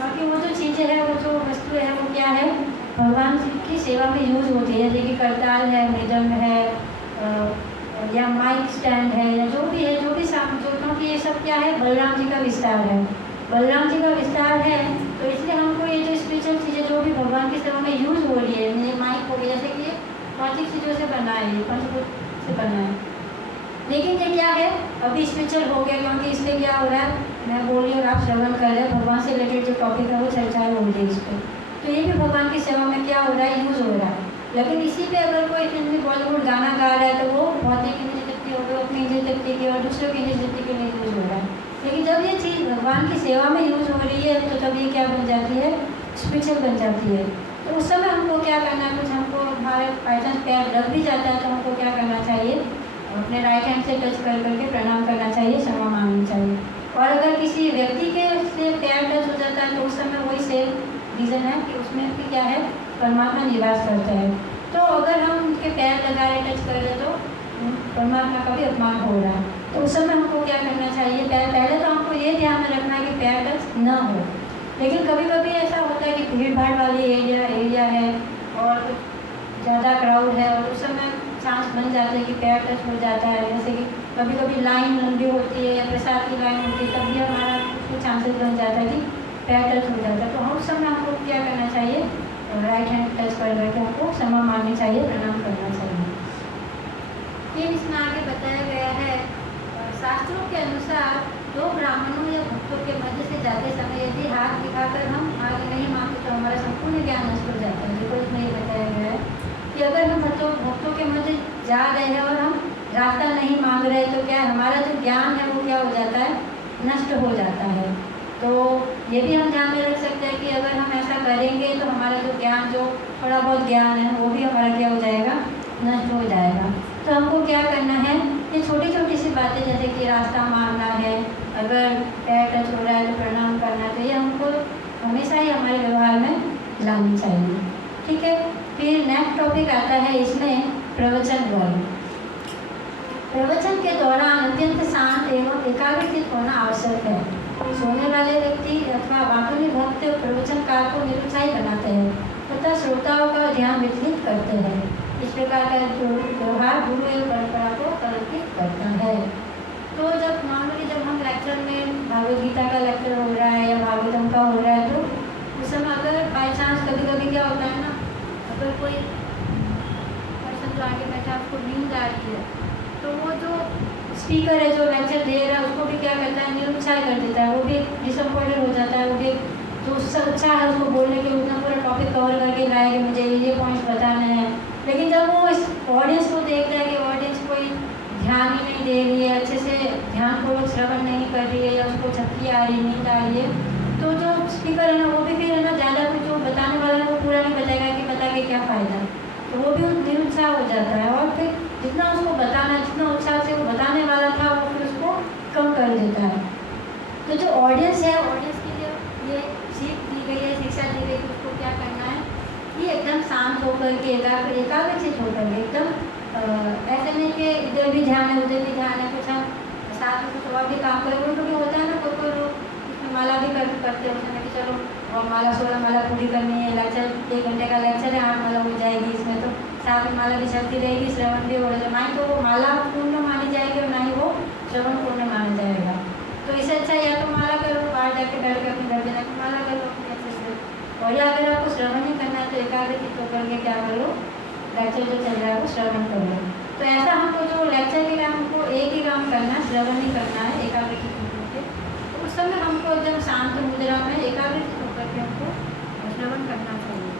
बाकी वो जो चीज़ें हैं, वो जो वस्तु है, वो क्या है, भगवान की सेवा में यूज होती है, जैसे कि करताल है, मृदंग है, या माइक स्टैंड है, या जो भी है, जो भी क्योंकि ये सब क्या है, बलराम जी का विस्तार है। बलराम जी का विस्तार है, तो इसलिए हमको ये जो स्पिरिचुअल चीज़ें जो भी भगवान की सेवा में यूज हो रही है, ये माइक हो गई, जैसे कि ये भौतिक चीज़ों से बना है, ये पंचभूत से बना है, लेकिन ये क्या है, अभी स्पिरिचुअल हो गया, क्योंकि इसलिए क्या हो रहा है, मैं बोल रही हूँ और आप श्रवण कर रहे हैं, भगवान से रिलेटेड जो टॉपिक है वो चर्चाएँ हो रही है इस पर, तो ये भी भगवान की सेवा में क्या हो रहा है, यूज़ हो रहा है। लेकिन इसी पे अगर कोई फिल्म बॉलीवुड गाना गा रहा है तो वो भौतिक इंद्रिय हो गई, अपनी इंद्रिय की और दूसरों की इंद्रिय के लिए यूज हो रहा है। लेकिन जब ये चीज़ भगवान की सेवा में यूज हो रही है तो तब ये क्या बन जाती है, स्पिरिचुअल बन जाती है। तो उस समय हमको क्या करना है, कुछ हमको हमारे बाई चांस पैर लग भी जाता है तो हमको क्या करना चाहिए, अपने राइट हैंड से टच कर करके प्रणाम करना चाहिए, क्षमा मांगनी चाहिए। और अगर किसी व्यक्ति के से पैर टच हो जाता है तो उस समय वही सेम रीज़न है कि उसमें भी क्या है, परमात्मा निवास करता है। तो अगर हम उनके पैर लगा रहे, टच कर रहे तो परमात्मा का भी अपमान हो रहा है। तो उस समय हमको क्या करना चाहिए, पहले तो हमको ये ध्यान में रखना है कि पैर टच न हो। लेकिन कभी कभी ऐसा होता है कि भीड़ भाड़ वाली एरिया है और ज़्यादा क्राउड है, और उस समय चांस बन जाते हैं कि पैर टच हो जाता है। जैसे कि कभी कभी लाइन लंबी होती है या प्रसाद की लाइन होती है, तब भी हमारा कुछ चांसेस बन जाता है कि पैर टच हो जाता है। तो उस समय हमको क्या करना चाहिए, राइट हैंड टच कर करके हमको क्षमा मांगनी चाहिए, प्रणाम करना चाहिए। फिर इसमें आगे बताया गया है, शास्त्रों के अनुसार तो ब्राह्मणों या भक्तों के मध्य से जाते समय यदि हाथ दिखाकर हम आगे नहीं मांगते तो हमारा संपूर्ण ज्ञान नष्ट हो जाता है। देखो इसमें ये बताया गया है कि अगर हम भक्तों के मध्य जा रहे हैं और हम रास्ता नहीं मांग रहे तो क्या हमारा जो ज्ञान है वो क्या हो जाता है, नष्ट हो जाता है। तो ये भी हम ध्यान में रख सकते हैं कि अगर हम ऐसा करेंगे तो हमारा जो ज्ञान, जो थोड़ा बहुत ज्ञान है वो भी हमारा क्या हो जाएगा, नष्ट हो जाएगा। तो हमको क्या करना है, ये छोटी छोटी सी बातें जैसे कि रास्ता मांगना है, अगर पैर टच हो रहा है तो प्रणाम करना, तो ये हमको हमेशा ही हमारे व्यवहार में लानी चाहिए। ठीक है, फिर नेक्स्ट टॉपिक आता है इसमें प्रवचन वर्ग। प्रवचन के दौरान अत्यंत शांत एवं एकाग्रचित होना आवश्यक है। सोने वाले व्यक्ति अथवा बातुनी भक्त प्रवचनकार को निरुत्साही बनाते हैं तथा श्रोताओं का ध्यान विचलित करते हैं। इस प्रकार का व्यवहार गुरु एवं परंपरा को कलंकित करता है। तो जब नॉर्मली जब हम लेक्चर में भागवत गीता का लेक्चर हो रहा है या भागवतम का हो रहा है तो उस समय अगर बाई चांस कभी कभी क्या होता है ना, अगर कोई पर्सन जो आगे बैठा उसको नींद आ रही है तो वो जो स्पीकर है जो लेक्चर दे रहा है उसको भी क्या करता है, निरुत्साह कर देता है। वो भी डिसअपॉइंटेड हो जाता है। वो भी जो उससे अच्छा है उसको बोलने के उतना पूरा टॉपिक कवर करके लाया कि मुझे ये पॉइंट्स बताने हैं, लेकिन जब वो इस ऑडियंस को देखता है कि ऑडियंस कोई ध्यान ही नहीं दे रही है, अच्छे से ध्यानपूर्वक श्रवण नहीं कर रही है या उसको झपकी आ रही है, नींद आ रही है, तो जो स्पीकर है ना वो भी फिर है ना ज़्यादा कुछ जो बताने वाला है वो पूरा नहीं बताएगा कि बता के क्या फ़ायदा, तो वो भी निरुत्साह हो जाता है। और फिर जितना उसको बताना, जितना उत्साह से वो बताने वाला था वो फिर उसको कम कर देता है। तो जो ऑडियंस है, ऑडियंस के लिए ये सीख दी गई है, शिक्षा दी गई कि उसको क्या करना है कि एकदम शांत होकर के एकाग्रचित होकर के एकदम ऐसे नहीं कि इधर भी ध्यान है उधर भी ध्यान है, कुछ हम साथ में कुछ और भी काम करें। वो कभी होता है ना, कोई लोग इसमें माला भी करते हैं उसमें कि चलो और माला 16 माला पूरी करनी है, लेक्चर 1 घंटे का लेक्चर है, 8 माला हो जाएगी इसमें, तो साथ में माला भी चलती रहेगी, श्रवण भी हो जाएगा। तो वो माला पूर्ण मानी जाएगी और ना ही वो श्रवण पूर्ण माना जाएगा। तो इससे अच्छा या तो माला करो, बाहर जाके बैठ के अपने घर देना कि माला करो अपने अच्छे से, और या अगर आपको श्रवण ही करना है तो एकाग्रचित होकर के क्या करो, लेक्चर जो चल रहा है वो श्रवण करो। तो ऐसा हमको जो लेक्चर के लिए हमको एक ही काम करना है, श्रवण ही करना है एकाग्रचित होकर के। तो उस समय हमको एकदम शांत मुद्रा में एकाग्रचित होकर के हमको श्रवण करना चाहिए।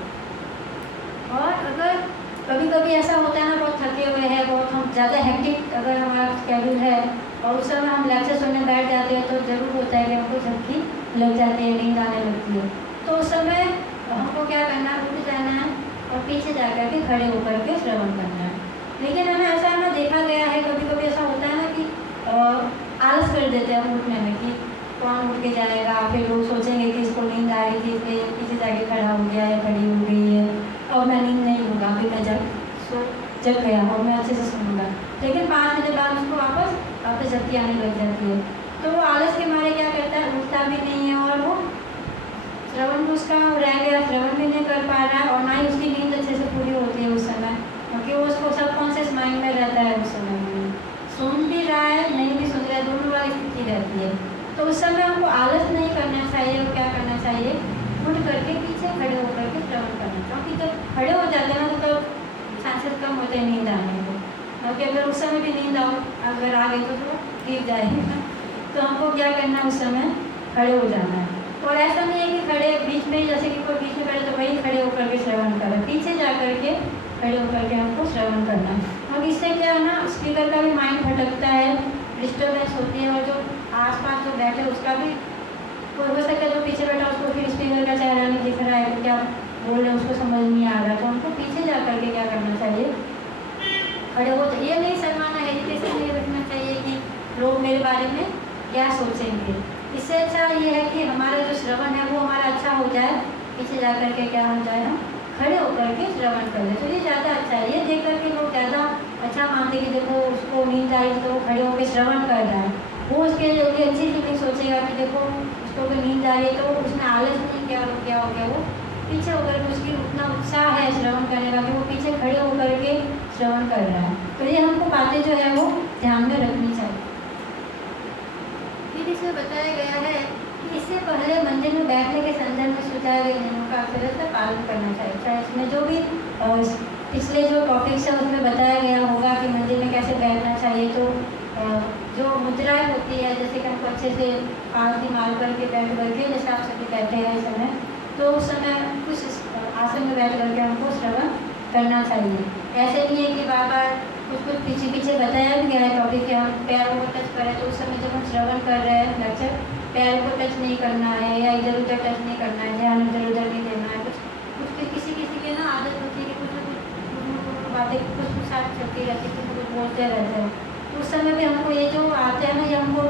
और अगर कभी कभी ऐसा होता है ना, बहुत थके हुए हैं, बहुत हम ज़्यादा हेक्टिक अगर हमारा स्केड्यूल है और उस समय हम लेक्चर सुनने बैठ जाते हैं तो ज़रूर होता है कि हमको झपकी लग जाती है, नींद आने लगती है। तो उस समय हमको क्या करना है, उठ जाना है और पीछे जा कर के खड़े होकर के श्रवण करना है। लेकिन हमें ऐसा है ना, देखा गया है कभी कभी ऐसा होता है ना कि आलस कर देते हैं उठने में कि कौन उठ के जाएगा, फिर लोग सोचेंगे कि इसको नींद आ रही थी इसलिए पीछे जाके खड़ा हो गया है, खड़ी हो गई है, और मैं नींद नहीं लूँगा, फिर मैं जग गया और मैं अच्छे से सुनूंगा। लेकिन 5 मिनट बाद उसको वापस झपकी आने लग जाती है। तो वो आलस के मारे क्या करता है, उठता भी नहीं है और वो श्रवण भी उसका रह गया, श्रवण भी नहीं कर पा रहा है और ना ही उसकी नींद अच्छे से पूरी होती है उस समय, क्योंकि वो उसको सबकॉन्शियस माइंड में रहता है। उस समय में सुन भी रहा है, नहीं भी सुन रहा है, दोनों वाली स्थिति रहती है। तो उस समय हमको आलस नहीं करना चाहिए और क्या करना चाहिए, उठ करके पीछे खड़े होकर के श्रवण करना। क्योंकि जब खड़े हो जाते हैं ना तो चांसेस कम होते हैं नींद आने को, क्योंकि अगर उस समय भी नींद अगर आ गई तो गिर जाएगी। तो हमको क्या करना है, उस समय खड़े हो जाना है। और ऐसा नहीं है कि खड़े बीच में ही, जैसे कि कोई बीच में खड़े तो वही खड़े होकर के श्रवण करें, पीछे जा करके खड़े होकर के हमको श्रवण करना है। और इससे क्या है ना, स्पीकर का भी माइंड भटकता है, डिस्टर्बेंस होती है, और जो आसपास जो बैठे उसका भी कोई हो सकता है जो पीछे बैठा उसको फिर स्पीकर का चेहरा नहीं दिख रहा है, क्या बोल रहे हैं उसको समझ नहीं आ रहा। तो हमको पीछे जा करके क्या करना चाहिए, खड़े हो। ये नहीं शर्माना, हेजिटेशन नहीं रखना चाहिए कि लोग मेरे बारे में क्या सोचेंगे। इससे अच्छा ये है कि हमारा जो श्रवण है वो हमारा अच्छा हो जाए, पीछे जा कर के क्या हो जाए, हम खड़े होकर के श्रवण कर ले, तो ये ज़्यादा अच्छा है। ये देख करके लोग ज़्यादा अच्छा मानते कि देखो उसको नींद आई तो वो खड़े होकर श्रवण कर रहा है, वो उसके लिए अच्छी फीलिंग सोचेगा कि देखो उसको अगर नींद आ रही है तो उसने आलस नहीं किया, क्या हो गया, वो पीछे होकर के उसकी उतना उत्साह है श्रवण करने का कि वो पीछे खड़े होकर के श्रवण कर रहा है। तो ये हमको बातें जो है वो ध्यान में रखनी चाहिए। फिर इसमें बताया गया है कि इससे पहले मंदिर में बैठने के संदर्भ में सुझाए गए नियमों का अक्षरशः से पालन करना चाहिए। चाहे इसमें जो भी पिछले जो टॉपिक्स है उसमें बताया गया होगा कि मंदिर में कैसे बैठना चाहिए। तो जो मुद्राएं होती होती है, जैसे कि हमको अच्छे से आरती मार करके बैठ करके जैसे आप सभी बैठे हैं इस समय, तो उस समय कुछ आसन में बैठ करके हमको श्रवण करना चाहिए। ऐसे नहीं है कि बार बार कुछ कुछ पीछे पीछे बताया भी गया है टॉपिक कि हम पैरों को टच करें, तो उस समय जब हम श्रवण कर रहे हैं लेक्चर, पैरों को टच नहीं करना है या इधर उधर टच नहीं करना है, ध्यान इधर उधर नहीं देना है। कुछ किसी किसी के ना आदत होती है कि कुछ बातें कुछ साथ चलती रहती है, कुछ बोलते रहते हैं, तो उस समय भी हमको ये जो आते हैं ना, ये हमको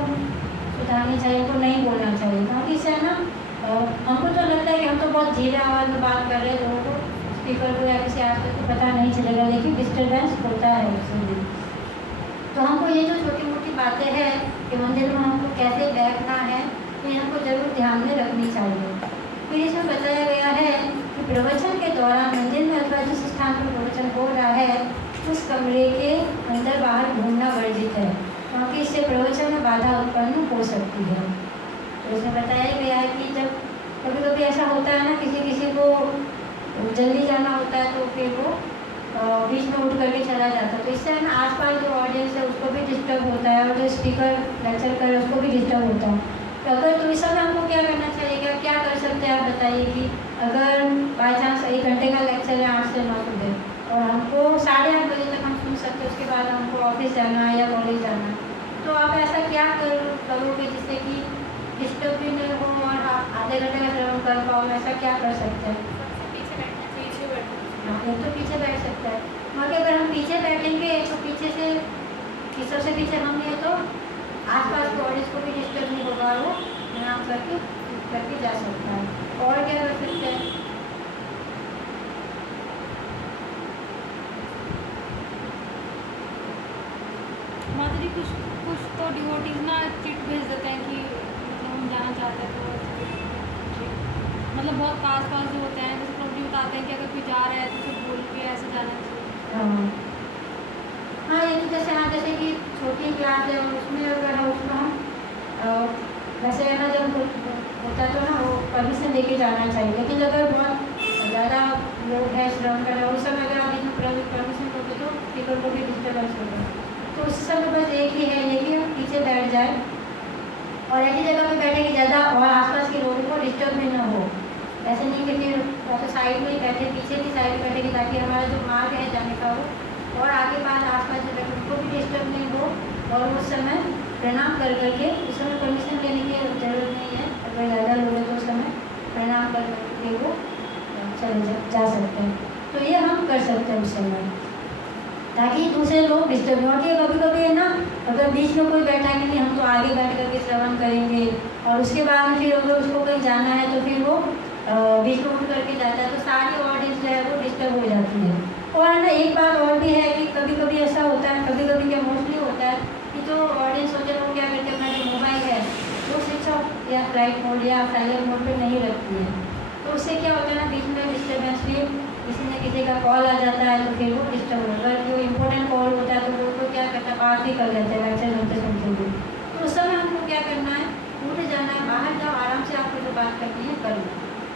सुधारनी चाहिए, हमको नहीं बोलना चाहिए। क्योंकि इससे ना हमको तो लगता है कि हम तो बहुत धीरे आवाज़ में बात कर रहे हैं, लोगों को स्पीकर को या किसी आजकल को पता नहीं चलेगा, लेकिन डिस्टर्बेंस होता है उससे भी। तो हमको ये जो छोटी मोटी बातें हैं कि मंदिर में हमको कैसे बैठना है, ये हमको जरूर ध्यान में रखनी चाहिए। फिर इसमें बताया गया है कि प्रवचन के दौरान मंदिर में अथवा जिस स्थान पर प्रवचन हो रहा है उस कमरे के अंदर बाहर घूमना वर्जित है, क्योंकि इससे प्रवचन में बाधा उत्पन्न हो सकती है। तो इसमें बताया गया है कि जब कभी कभी ऐसा होता है ना, किसी को जल्दी जाना होता है तो फिर वो बीच में उठ करके चला जाता है, तो इससे ना आसपास जो ऑडियंस है उसको भी डिस्टर्ब होता है और जो स्पीकर लेक्चर कर रहे हैं उसको भी डिस्टर्ब होता है। तो अगर तो इस समय हमको क्या करना चाहिए, क्या कर सकते हैं आप बताइए कि अगर बाई चांस 1 घंटे का लेक्चर है 8 से 9 सुबह और हमको 8:30 बजे तक हम सुन सकते हैं, उसके बाद हमको ऑफिस जाना है या कॉलेज जाना है, तो आप ऐसा क्या करोगे जिससे कि डिस्टर्ब भी नहीं हो और आप आधे घंटे का श्रवण कर पाओ, ऐसा क्या कर सकते हैं? हाँ, एक तो पीछे बैठ सकता है, मगर अगर हम पीछे बैठेंगे तो पीछे से कि सबसे पीछे हम हैं तो आसपास के ऑडियंस को भी डिस्टर्ब नहीं होगा, वो प्रणाम करके जा सकता है। और क्या कर सकते हैं? माता जी कुछ तो डिवोटीज ना चिट भेज देते हैं कि मतलब हम जाना चाहते हैं, तो मतलब बहुत पास जो होते हैं, जैसे प्रभु जी बताते हैं कि अगर कोई जा रहा है तो फिर बोल के ऐसे जाना चाहिए। हाँ, ये तो जैसे कि छोटी क्लास है उसमें अगर हम उसमें हम वैसे है ना, जब होता तो ना वो परमिशन लेके जाना चाहिए, लेकिन अगर बहुत ज़्यादा लोग है श्रवण कर रहे हैं उस समय अगर आप इसमें परमिशन दोगे तो स्पीकर को भी डिस्टर्बेंस होगा। तो उस समय बस एक ही है कि हम पीछे बैठ जाए और ऐसी जगह पे बैठे कि ज़्यादा और आसपास के लोगों को डिस्टर्ब भी ना हो। ऐसे नहीं कि फिर तो साइड में ही बैठे, पीछे की साइड में बैठेगी, ताकि हमारा जो मार्ग है जाने का वो और आगे पास आसपास जो बैठे उनको भी डिस्टर्ब नहीं हो, और उस समय प्रणाम कर करके उस समय परमिशन लेने की जरूरत नहीं है। अगर ज़्यादा लोग हैं तो उस समय प्रणाम कर करके वो चले जा सकते हैं। तो ये हम कर सकते हैं उस समय, ताकि दूसरे लोग डिस्टर्ब नहीं हो। कि कभी कभी है ना, अगर बीच में कोई बैठा है कि नहीं हम तो आगे बैठ करके श्रवण करेंगे और उसके बाद फिर अगर उसको कहीं जाना है तो फिर वो बीच में उठ करके जाता है, तो सारी ऑडियंस जो है वो डिस्टर्ब हो जाती है। और ना एक बात और भी है कि कभी कभी ऐसा होता है, कभी कभी क्या मोस्टली होता है कि जो ऑडियंस होते हैं वो क्या करते हैं, अपना जो मोबाइल है वो स्विच ऑफ या फ्लाइट मोड या साइलेंट मोड पर नहीं रखती है। तो उससे क्या होता है ना, बीच में डिस्टर्बेंस भी किसी न किसी का कॉल आ जाता है तो फिर वो डिस्टर्ब होगा। अगर जो इम्पोर्टेंट कॉल होता है तो वो तो क्या करता है, बात ही कर लेते हैं लेक्चर सुनते सुनते भी। तो उस समय हमको क्या करना है, उठ जाना है, बाहर जाओ, आराम से आपको जो बात करनी है कर लो,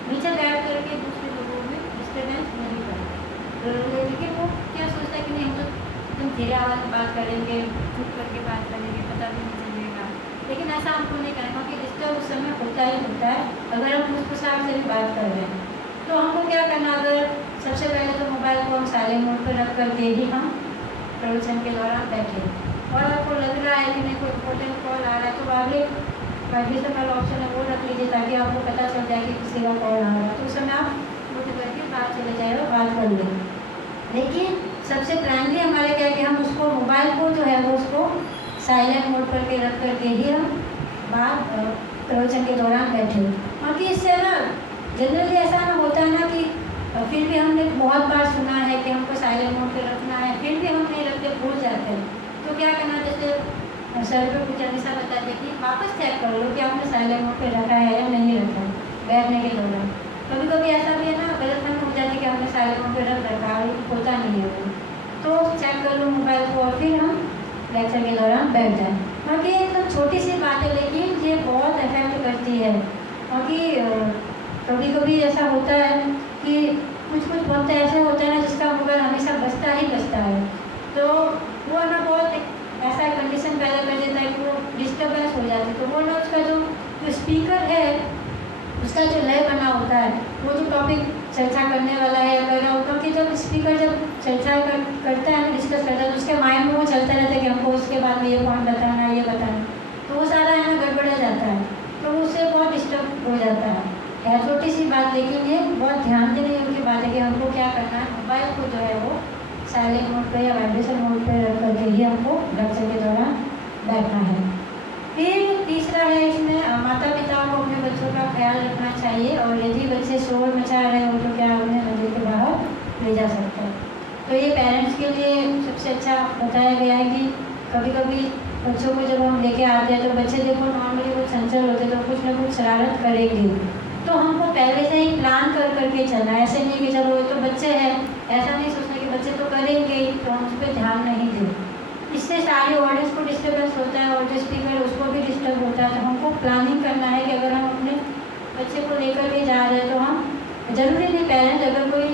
नीचे बैठ करके दूसरे लोगों में डिस्टर्बेंस नहीं करें। लेकिन वो क्या सोचता है कि नहीं हम तो एकदम धीरे आवाज़ में बात करेंगे, चुप करके बात करेंगे, पता भी नहीं चलेगा, लेकिन ऐसा हमको नहीं करना, क्योंकि डिस्टर्ब उस समय होता ही होता है अगर हम मुस्कुराहट से भी बात कर रहे हैं। तो हमको क्या करना, अगर सबसे पहले तो मोबाइल को हम साइलेंट मोड पर रख करके ही हम प्रवचन के दौरान बैठे, और आपको लग रहा है कि नहीं कोई इम्पोर्टेंट कॉल आ रहा है तो आगे वाइब्रेशन वाला ऑप्शन है वो रख लीजिए, ताकि आपको पता चल जाए कि किसी का कॉल आ रहा है, तो उस समय आप उठ करके बाहर चले जाए और बात कर लें। लेकिन सबसे प्राइमरी हमारे क्या है कि हम उसको मोबाइल को जो है वो उसको साइलेंट मोड पर के रख करके ही हम बात प्रवचन के दौरान बैठे। क्योंकि इससे ना जनरली ऐसा ना होता है ना कि फिर भी हमने बहुत बार सुना है कि हमको साइलेंट मोड पर रखना है, फिर भी हम नहीं रखते, भूल जाते हैं। तो क्या करना, जैसे सर पे कुछ हमेशा बताते कि वापस चेक कर लो कि आपने साइलेंट मोड पे रखा है या नहीं रखा है बैठने के दौरान। कभी कभी ऐसा भी है ना, गलतफहमी हो जाती है कि हमने साइलेंट मोड पे रख रखा है, होता नहीं है वो, तो चेक कर लो मोबाइल को और फिर हम लेक्चर के दौरान बैठ जाएँ। क्योंकि एकदम छोटी सी बात है लेकिन ये बहुत इफेक्ट करती है। क्योंकि कभी कभी ऐसा होता है कि कुछ वक्त ऐसे होते हैं ना जिसका मोबाइल हमेशा बजता ही बजता है, तो वो ना बहुत ऐसा कंडीशन पैदा कर देता है कि वो डिस्टर्बेंस हो उसका जो लय बना होता है, वो जो टॉपिक चर्चा करने वाला है या कर रहा होगा, कि जब स्पीकर जब चर्चा करता है ना, डिस्कस करता है, तो उसके माइंड में वो चलता रहता है कि हमको उसके बाद में ये पॉइंट बताना है, ये बताना, तो वो सारा है ना गड़बड़ा जाता है, तो उससे बहुत डिस्टर्ब हो जाता है। छोटी सी बात, लेकिन ये बहुत ध्यान देने योग्य बात है कि हमको क्या करना है, मोबाइल को जो है वो साइलेंट मोड पे या वाइब्रेशन मोड पे रख करके ही हमको लेक्चर के दौरान बैठना है। फिर तीसरा है, इसमें माता पिता को अपने बच्चों का ख्याल रखना चाहिए, और यदि बच्चे शोर मचा रहे हो तो क्या उन्हें मंदिर के बाहर ले जा सकते हैं। तो ये पेरेंट्स के लिए सबसे अच्छा बताया गया है कि कभी कभी बच्चों को जब हम लेके आते हैं तो बच्चे देखो नॉर्मली वो चंचल होते तो कुछ ना कुछ शरारत करेंगे, तो हमको पहले से ही प्लान कर करके चलना है। ऐसे नहीं कि चलो ये तो बच्चे हैं, ऐसा नहीं सोचना कि बच्चे तो करेंगे ही, तो हम उस पर ध्यान नहीं दें। इससे सारी ऑडियंस को डिस्टर्बेंस होता है और जो स्पीकर उसको भी डिस्टर्ब होता है। तो हमको प्लानिंग करना है कि अगर हम अपने बच्चे को लेकर के जा रहे हैं तो हम जरूरी नहीं, पेरेंट्स अगर कोई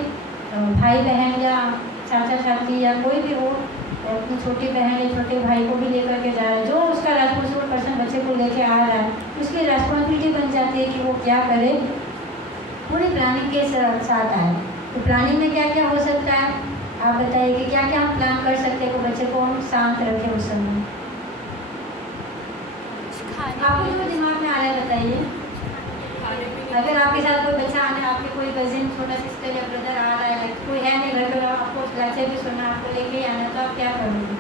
भाई बहन या चाचा चाची या कोई भी हो, अपनी छोटी बहन या छोटे भाई को भी लेकर के जा रहा है, जो उसका रेस्पॉन्सिबल पर्सन बच्चे को लेके आ रहा है, उसकी रेस्पॉन्सिबिलिटी बन जाती है कि वो क्या करे, पूरी प्लानिंग के साथ आए। तो प्लानिंग में क्या क्या हो सकता है, आप बताइए कि क्या क्या हम प्लान कर सकते हैं कि बच्चे को हम शांत रखें उस समय। आपको जो दिमाग में आ रहा है बताइए। अगर आपके साथ कोई बच्चा आने, आपके कोई कजिन, छोटा सिस्टर या ब्रदर आ रहा है, कोई है नहीं घर पर, आपको लेक्चर भी सुनना, आपको लेके ही आना, तो आप क्या करोगे?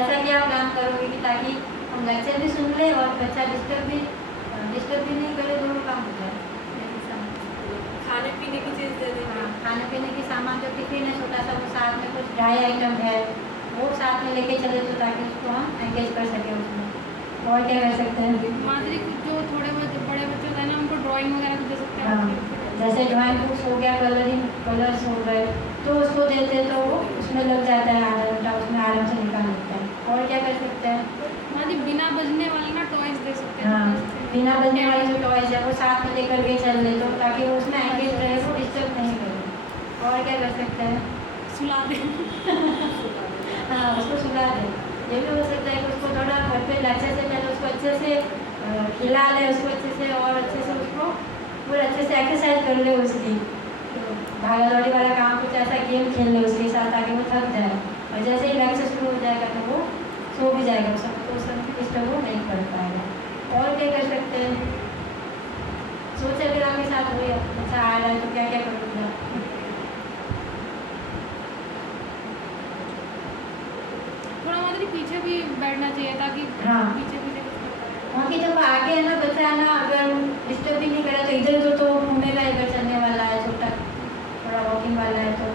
ऐसा क्या प्लान करोगे कि ताकि हम लेक्चर भी सुन ले और बच्चा डिस्टर्ब भी नहीं करे, दोनों काम हो जाए। खाने पीने की चीज़ दे देंगे। हाँ, खाने पीने की सामान, जो टिफिन है छोटा सा, वो साथ में कुछ ड्राई आइटम है वो साथ में लेके चले, तो ताकि उसको हम एंगेज कर सकें उसमें। और क्या कर सकते हैं? माधुरी, जो थोड़े बहुत बड़े बच्चे होते हैं ना, उनको ड्राइंग वगैरह दे सकते हैं। हाँ, जैसे ड्राइंग बुक्स हो गया, कलर्स हो गए, तो उसको देते तो वो उसमें लग जाता है आधा घंटा, उसमें आराम से निकाल लेता है। और क्या कर सकते हैं? माधुरी, बिना बजने वाले ना टॉयज दे सकते हैं। हाँ, बिना बजने वाले जो टॉयज है वो साथ में लेकर के चल ले, तो ताकि वो उसमें एंगेज रहे, वो डिस्टर्ब नहीं करे। और क्या कर सकते हैं? सुला दे। हाँ, उसको सुला दे। ये भी हो सकता है कि उसको थोड़ा घर पे लेक्चर से पहले उसको अच्छे से खिला ले, उसको अच्छे से और अच्छे से उसको पूरा अच्छे से एक्सरसाइज कर ले उसकी, भागा दौड़ी वाला काम, कुछ ऐसा गेम खेल ले उसके साथ ताकि वो थक जाए, और जैसे ही लेक्चर शुरू हो जाएगा तो वो सो भी जाएगा, उस समय तो उस समय डिस्टर्ब वो नहीं कर पाएगा। और क्या कर सकते हैं? सोच अगर आपके साथ हुई अच्छा आ रहा है तो क्या क्या करोगे? थोड़ा माधुरी पीछे भी बैठना चाहिए ताकि हाँ, पीछे वहाँ की जब आगे है ना बच्चा है ना, अगर डिस्टर्ब भी नहीं करा तो इधर उधर तो घूमेगा, इधर चलने वाला है, छोटा थोड़ा वॉकिंग वाला है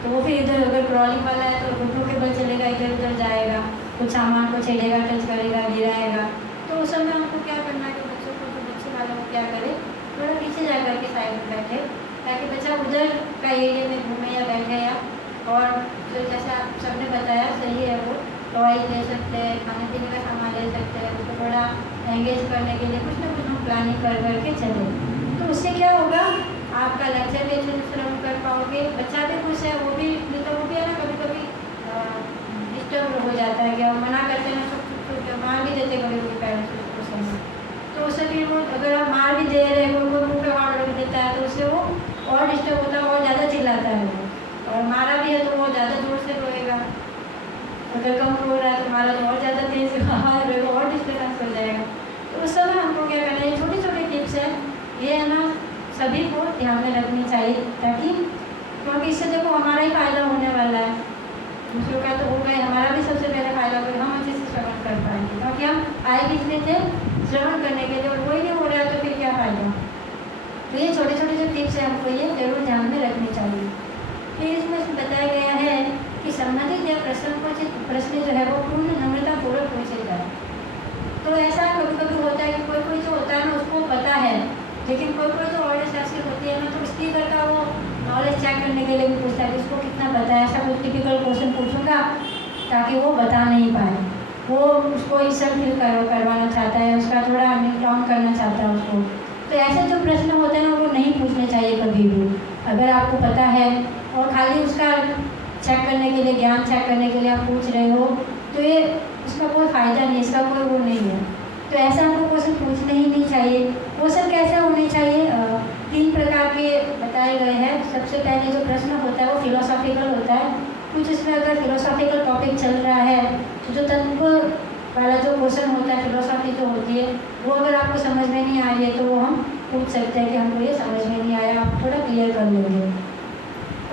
तो वो फिर इधर, अगर क्रॉलिंग वाला है तो घुटनों के बल चलेगा, इधर उधर जाएगा, कुछ सामान को छेड़ेगा, टच करेगा, गिराएगा। तो उस समय हमको क्या करना है कि बच्चों को, तो बच्चे वालों को क्या करे, थोड़ा पीछे जा कर के साइड में बैठे, ताकि बच्चा उधर का एरिया में घूमे या बैठे, या और जो जैसे आप सबने बताया सही है, वो टॉयज ले सकते हैं, खाने पीने का सामान ले सकते हैं, उसको थोड़ा एंगेज करने के लिए कुछ ना कुछ हम प्लानिंग कर करके चले। तो उससे क्या होगा, आपका लेक्चर भी अच्छे से श्रवण कर पाओगे, बच्चा भी खुश है, वो भी मतलब वो भी है ना कभी कभी डिस्टर्ब हो जाता है कि हम मना करते हैं ना, छुप मार भी देते कभी कभी पेरेंट्स उसको समय, तो उससे फिर वो अगर आप मार भी दे रहे हैं, कोई मुँह पे हाथ रख देता है तो उससे वो और डिस्टर्ब होता है, और ज़्यादा चिल्लाता है वो, और मारा भी है तो वो ज़्यादा जोर से रोएगा, अगर कम रो रहा है तो मारा तो और ज़्यादा तेज रोएगा, और डिस्टर्बेंस हो जाएगा। तो उस समय हमको क्या करना है, छोटी छोटी टिप्स है, ये है ना सभी को ध्यान में रखनी चाहिए, ताकि क्योंकि इससे देखो हमारा ही फायदा होने वाला है, दूसरों का तो होगा ही, हमारा भी सबसे पहले फायदा होगा, हम अच्छे से श्रवण कर पाएंगे, क्योंकि हम आए किस लिए थे, श्रवण करने के लिए, और वही नहीं हो रहा है तो फिर क्या फायदा। तो ये छोटे छोटे जो टिप्स है हमको ये जरूर ध्यान में रखनी चाहिए। फिर इसमें बताया गया है कि संबंधित या प्रश्न जो है वो पूर्ण नम्रतापूर्वक पूछे जाए। तो ऐसा कभी कभी होता है कि कोई कोई जो होता है ना उसको पता है, लेकिन कोई कोई जो ऑडियंस ऐसी होती है ना, तो स्पीकर का वो नॉलेज चेक करने के लिए भी पूछता है कि उसको कितना पता है, ऐसा कोई टिपिकल क्वेश्चन पूछूंगा ताकि वो बता नहीं पाए, वो उसको इससे फील करवाना चाहता है, उसका थोड़ा डाउन करना चाहता है उसको। तो ऐसे जो प्रश्न होते हैं ना वो नहीं पूछने चाहिए कभी भी। अगर आपको पता है और खाली उसका चेक करने के लिए, ज्ञान चेक करने के लिए आप पूछ रहे हो, तो ये उसका कोई फ़ायदा नहीं, इसका कोई वो नहीं है। तो ऐसा आपको क्वेश्चन पूछना ही नहीं चाहिए। क्वेश्चन कैसे होने चाहिए, 3 प्रकार के बताए गए हैं। सबसे पहले जो प्रश्न होता है वो फिलोसॉफिकल होता है। कुछ इसमें अगर फिलोसॉफिकल टॉपिक चल रहा है तो जो तत्व वाला जो क्वेश्चन होता है, फिलोसॉफी जो होती है, वो अगर आपको समझ में नहीं आ रही है तो वो हम पूछ सकते हैं कि हमको ये समझ में नहीं आया, आप थोड़ा क्लियर कर लेंगे।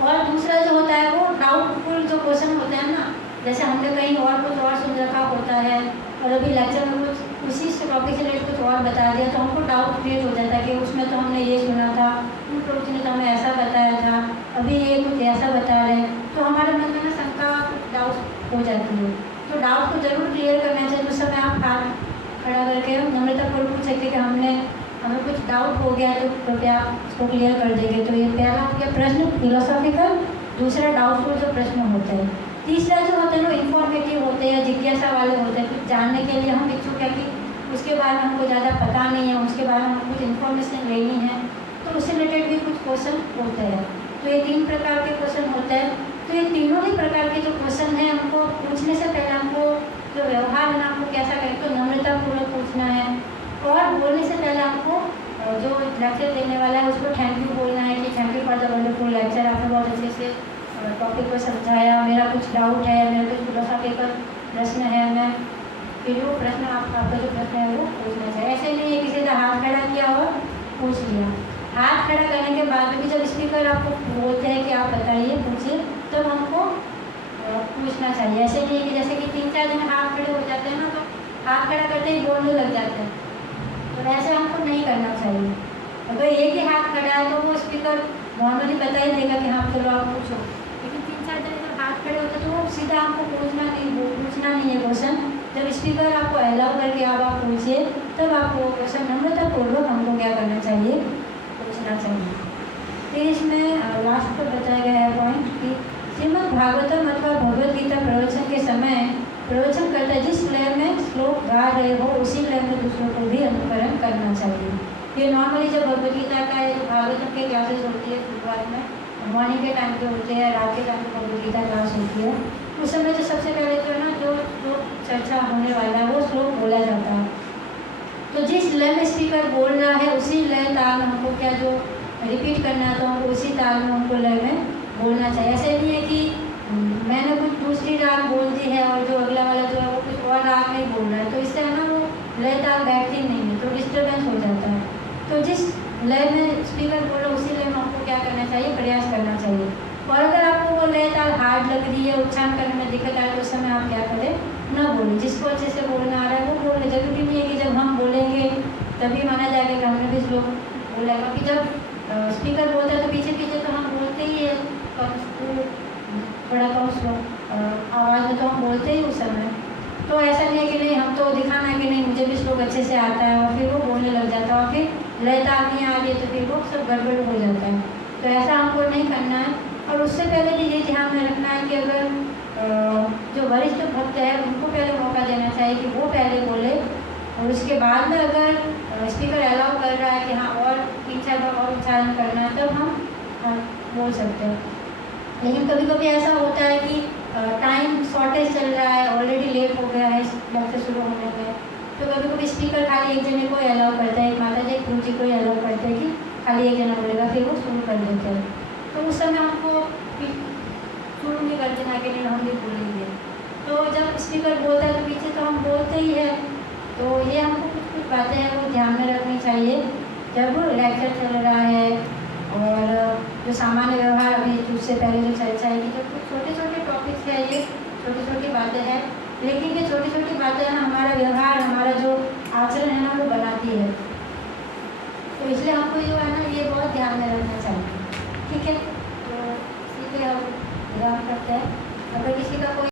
और दूसरा जो होता है वो डाउटफुल जो क्वेश्चन होता है ना, जैसे हमने कहीं और कुछ और सुन रखा होता है और अभी लेक्चर में कुछ उसी टॉपिक से रिलेटेड कुछ और बता दिया तो हमको डाउट क्रिएट हो जाता है कि उसमें तो हमने ये सुना था, उन प्रोच ने तो हमें ऐसा बताया था, अभी ये कुछ ऐसा बता रहे हैं, तो हमारे मन में ना शंका, डाउट हो जाती है। तो डाउट को जरूर क्लियर करना चाहिए। उस समय आप हाथ खड़ा करके नम्रतापूर्वक पूछ सकते कि हमें कुछ डाउट हो गया तो कृपया उसको क्लियर कर देंगे। तो ये पहला हो गया प्रश्न फिलोसॉफिकल, दूसरा डाउटफुल जो प्रश्न होते हैं। तीसरा जो होता है ना इन्फॉर्मेटिव होते हैं, जिज्ञासा वाले होते हैं, कुछ जानने के लिए हम इच्छुक है कि उसके बारे में हमको ज़्यादा पता नहीं है, उसके बारे में हमको कुछ इन्फॉर्मेशन लेनी है, तो उससे रिलेटेड भी कुछ क्वेश्चन होते हैं। तो ये 3 प्रकार के क्वेश्चन होते हैं। तो ये तीनों ही प्रकार के जो क्वेश्चन हैं हमको पूछने से पहले हमको जो व्यवहार है ना, हमको कैसा करें, तो नम्रतापूर्वक पूछना है। और बोलने से पहले हमको जो लेक्चर देने वाला है उसको थैंक यू बोलना है कि thank you for the wonderful lecture, आपने बहुत अच्छे से टॉपिक को समझाया, मेरा कुछ डाउट है, मेरा कुछ फिलोसॉफिकल प्रश्न है, मैं फिर वो प्रश्न आपका जो प्रश्न है वो पूछना चाहिए। ऐसे नहीं है किसी ने हाथ खड़ा किया और पूछ लिया। हाथ खड़ा करने के बाद भी जब स्पीकर आपको बोलते हैं कि आप बताइए, पूछिए, तब हमको पूछना चाहिए। ऐसे नहीं कि जैसे कि 3-4 जन हाथ खड़े हो जाते हैं ना, तो हाथ खड़ा करते ही बोलने लग जाते हैं, तो ऐसे हमको नहीं करना चाहिए। अगर एक ही हाथ खड़ा है तो वो स्पीकर नॉर्मली बता ही देगा कि हाँ चलो आप पूछो, लेकिन 3-4 जन जब हाथ खड़े होते तो वो सीधा हमको पूछना नहीं है क्वेश्चन। जब स्पीकर आपको अलाउ करके आप पूछिए, तब आपको क्वेश्चन नम्रतापूर्वक हमको क्या करना चाहिए, पूछना चाहिए। फिर इसमें लास्ट पर बताया गया है पॉइंट कि श्रीमद् भागवतम अथवा भगवद गीता प्रवचन के समय प्रवचन करता जिस लय में श्लोक गा रहे हो उसी लय में दूसरों को भी अनुकरण करना चाहिए। ये नॉर्मली जब भगवद गीता का जो भागवतम के क्लासेस होती है शुरुआत में, मॉर्निंग के टाइम पे होते हैं, रात के टाइम पे भगवद गीता क्लास होती है, उस समय जो सबसे पहले जो है ना जो चर्चा होने वाला है वो श्लोक बोला जाता है। तो जिस लय में स्पीकर बोल रहा है उसी लय ताल में हमको क्या जो रिपीट करना है, तो हमको उसी ताल में हमको लय में बोलना चाहिए। ऐसे नहीं है कि मैंने कुछ दूसरी राग बोल दी है और जो अगला वाला जो है वो कुछ और राग में बोल रहा है, तो इससे है ना वो लय ताल बैठती नहीं है, तो डिस्टर्बेंस हो जाता है। तो जिस लय में स्पीकर बोल रहा है उसी लय में हमको क्या करना चाहिए, प्रयास करना चाहिए। और अगर आपको वो लय ताल हार्ड लग रही है, उच्चारण करने में दिक्कत आ रही है, तो उस समय आप क्या करें, ना बोलें। जिसको अच्छे से बोलना आ रहा है वो बोले। जरूरी नहीं है कि जब हम बोलेंगे तभी माना जाएगा कि हमने भी श्लोक बोला है, क्योंकि जब स्पीकर बोलता है तो पीछे पीछे तो हम बोलते ही है, थोड़ा कम आवाज़ में तो हम बोलते ही उस समय। तो ऐसा नहीं है कि नहीं हम तो दिखाना है कि नहीं मुझे भी श्लोक अच्छे से आता है, और फिर वो बोलने लग जाता है और फिर लय ताल नहीं आ रही है तो फिर वो सब गड़बड़ हो जाता है। तो ऐसा हमको नहीं करना है। और उससे पहले भी ये ध्यान में रखना है कि अगर जो वरिष्ठ भक्त है उनको पहले मौका देना चाहिए कि वो पहले बोले, और उसके बाद में अगर स्पीकर अलाउ कर रहा है कि हाँ और 3-4 बार और उच्चारण करना है तब हम बोल सकते हैं। लेकिन कभी कभी ऐसा होता है कि टाइम शॉर्टेज चल रहा है, ऑलरेडी लेट हो गया है लेक्चर शुरू होने में, तो कभी कभी स्पीकर खाली एक जने को अलाउ करता है, एक माता जी गुरु जी को अलाउ करते हैं कि खाली एक जना बोलेगा, फिर वो शुरू कर देते हैं। तो उस समय हमको शुरू नहीं कर देना कि नहीं हम भी बोलेंगे। तो जब स्पीकर बोलता है तो पीछे तो हम बोलते ही है। तो ये हमको कुछ बातें हैं वो ध्यान में रखनी चाहिए जब लेक्चर चल रहा है। और जो सामान्य व्यवहार अभी उससे पहले जो चर्चा है कि जो कुछ छोटे छोटे टॉपिक्स है, ये छोटी छोटी बातें हैं, लेकिन ये छोटी छोटी बातें ना हमारा व्यवहार, हमारा जो आचरण है ना वो बनाती है। तो इसलिए हमको जो है ना ये बहुत ध्यान में रखना चाहिए। ठीक है, तो इसी पे हम विराम करते हैं। अगर किसी का कोई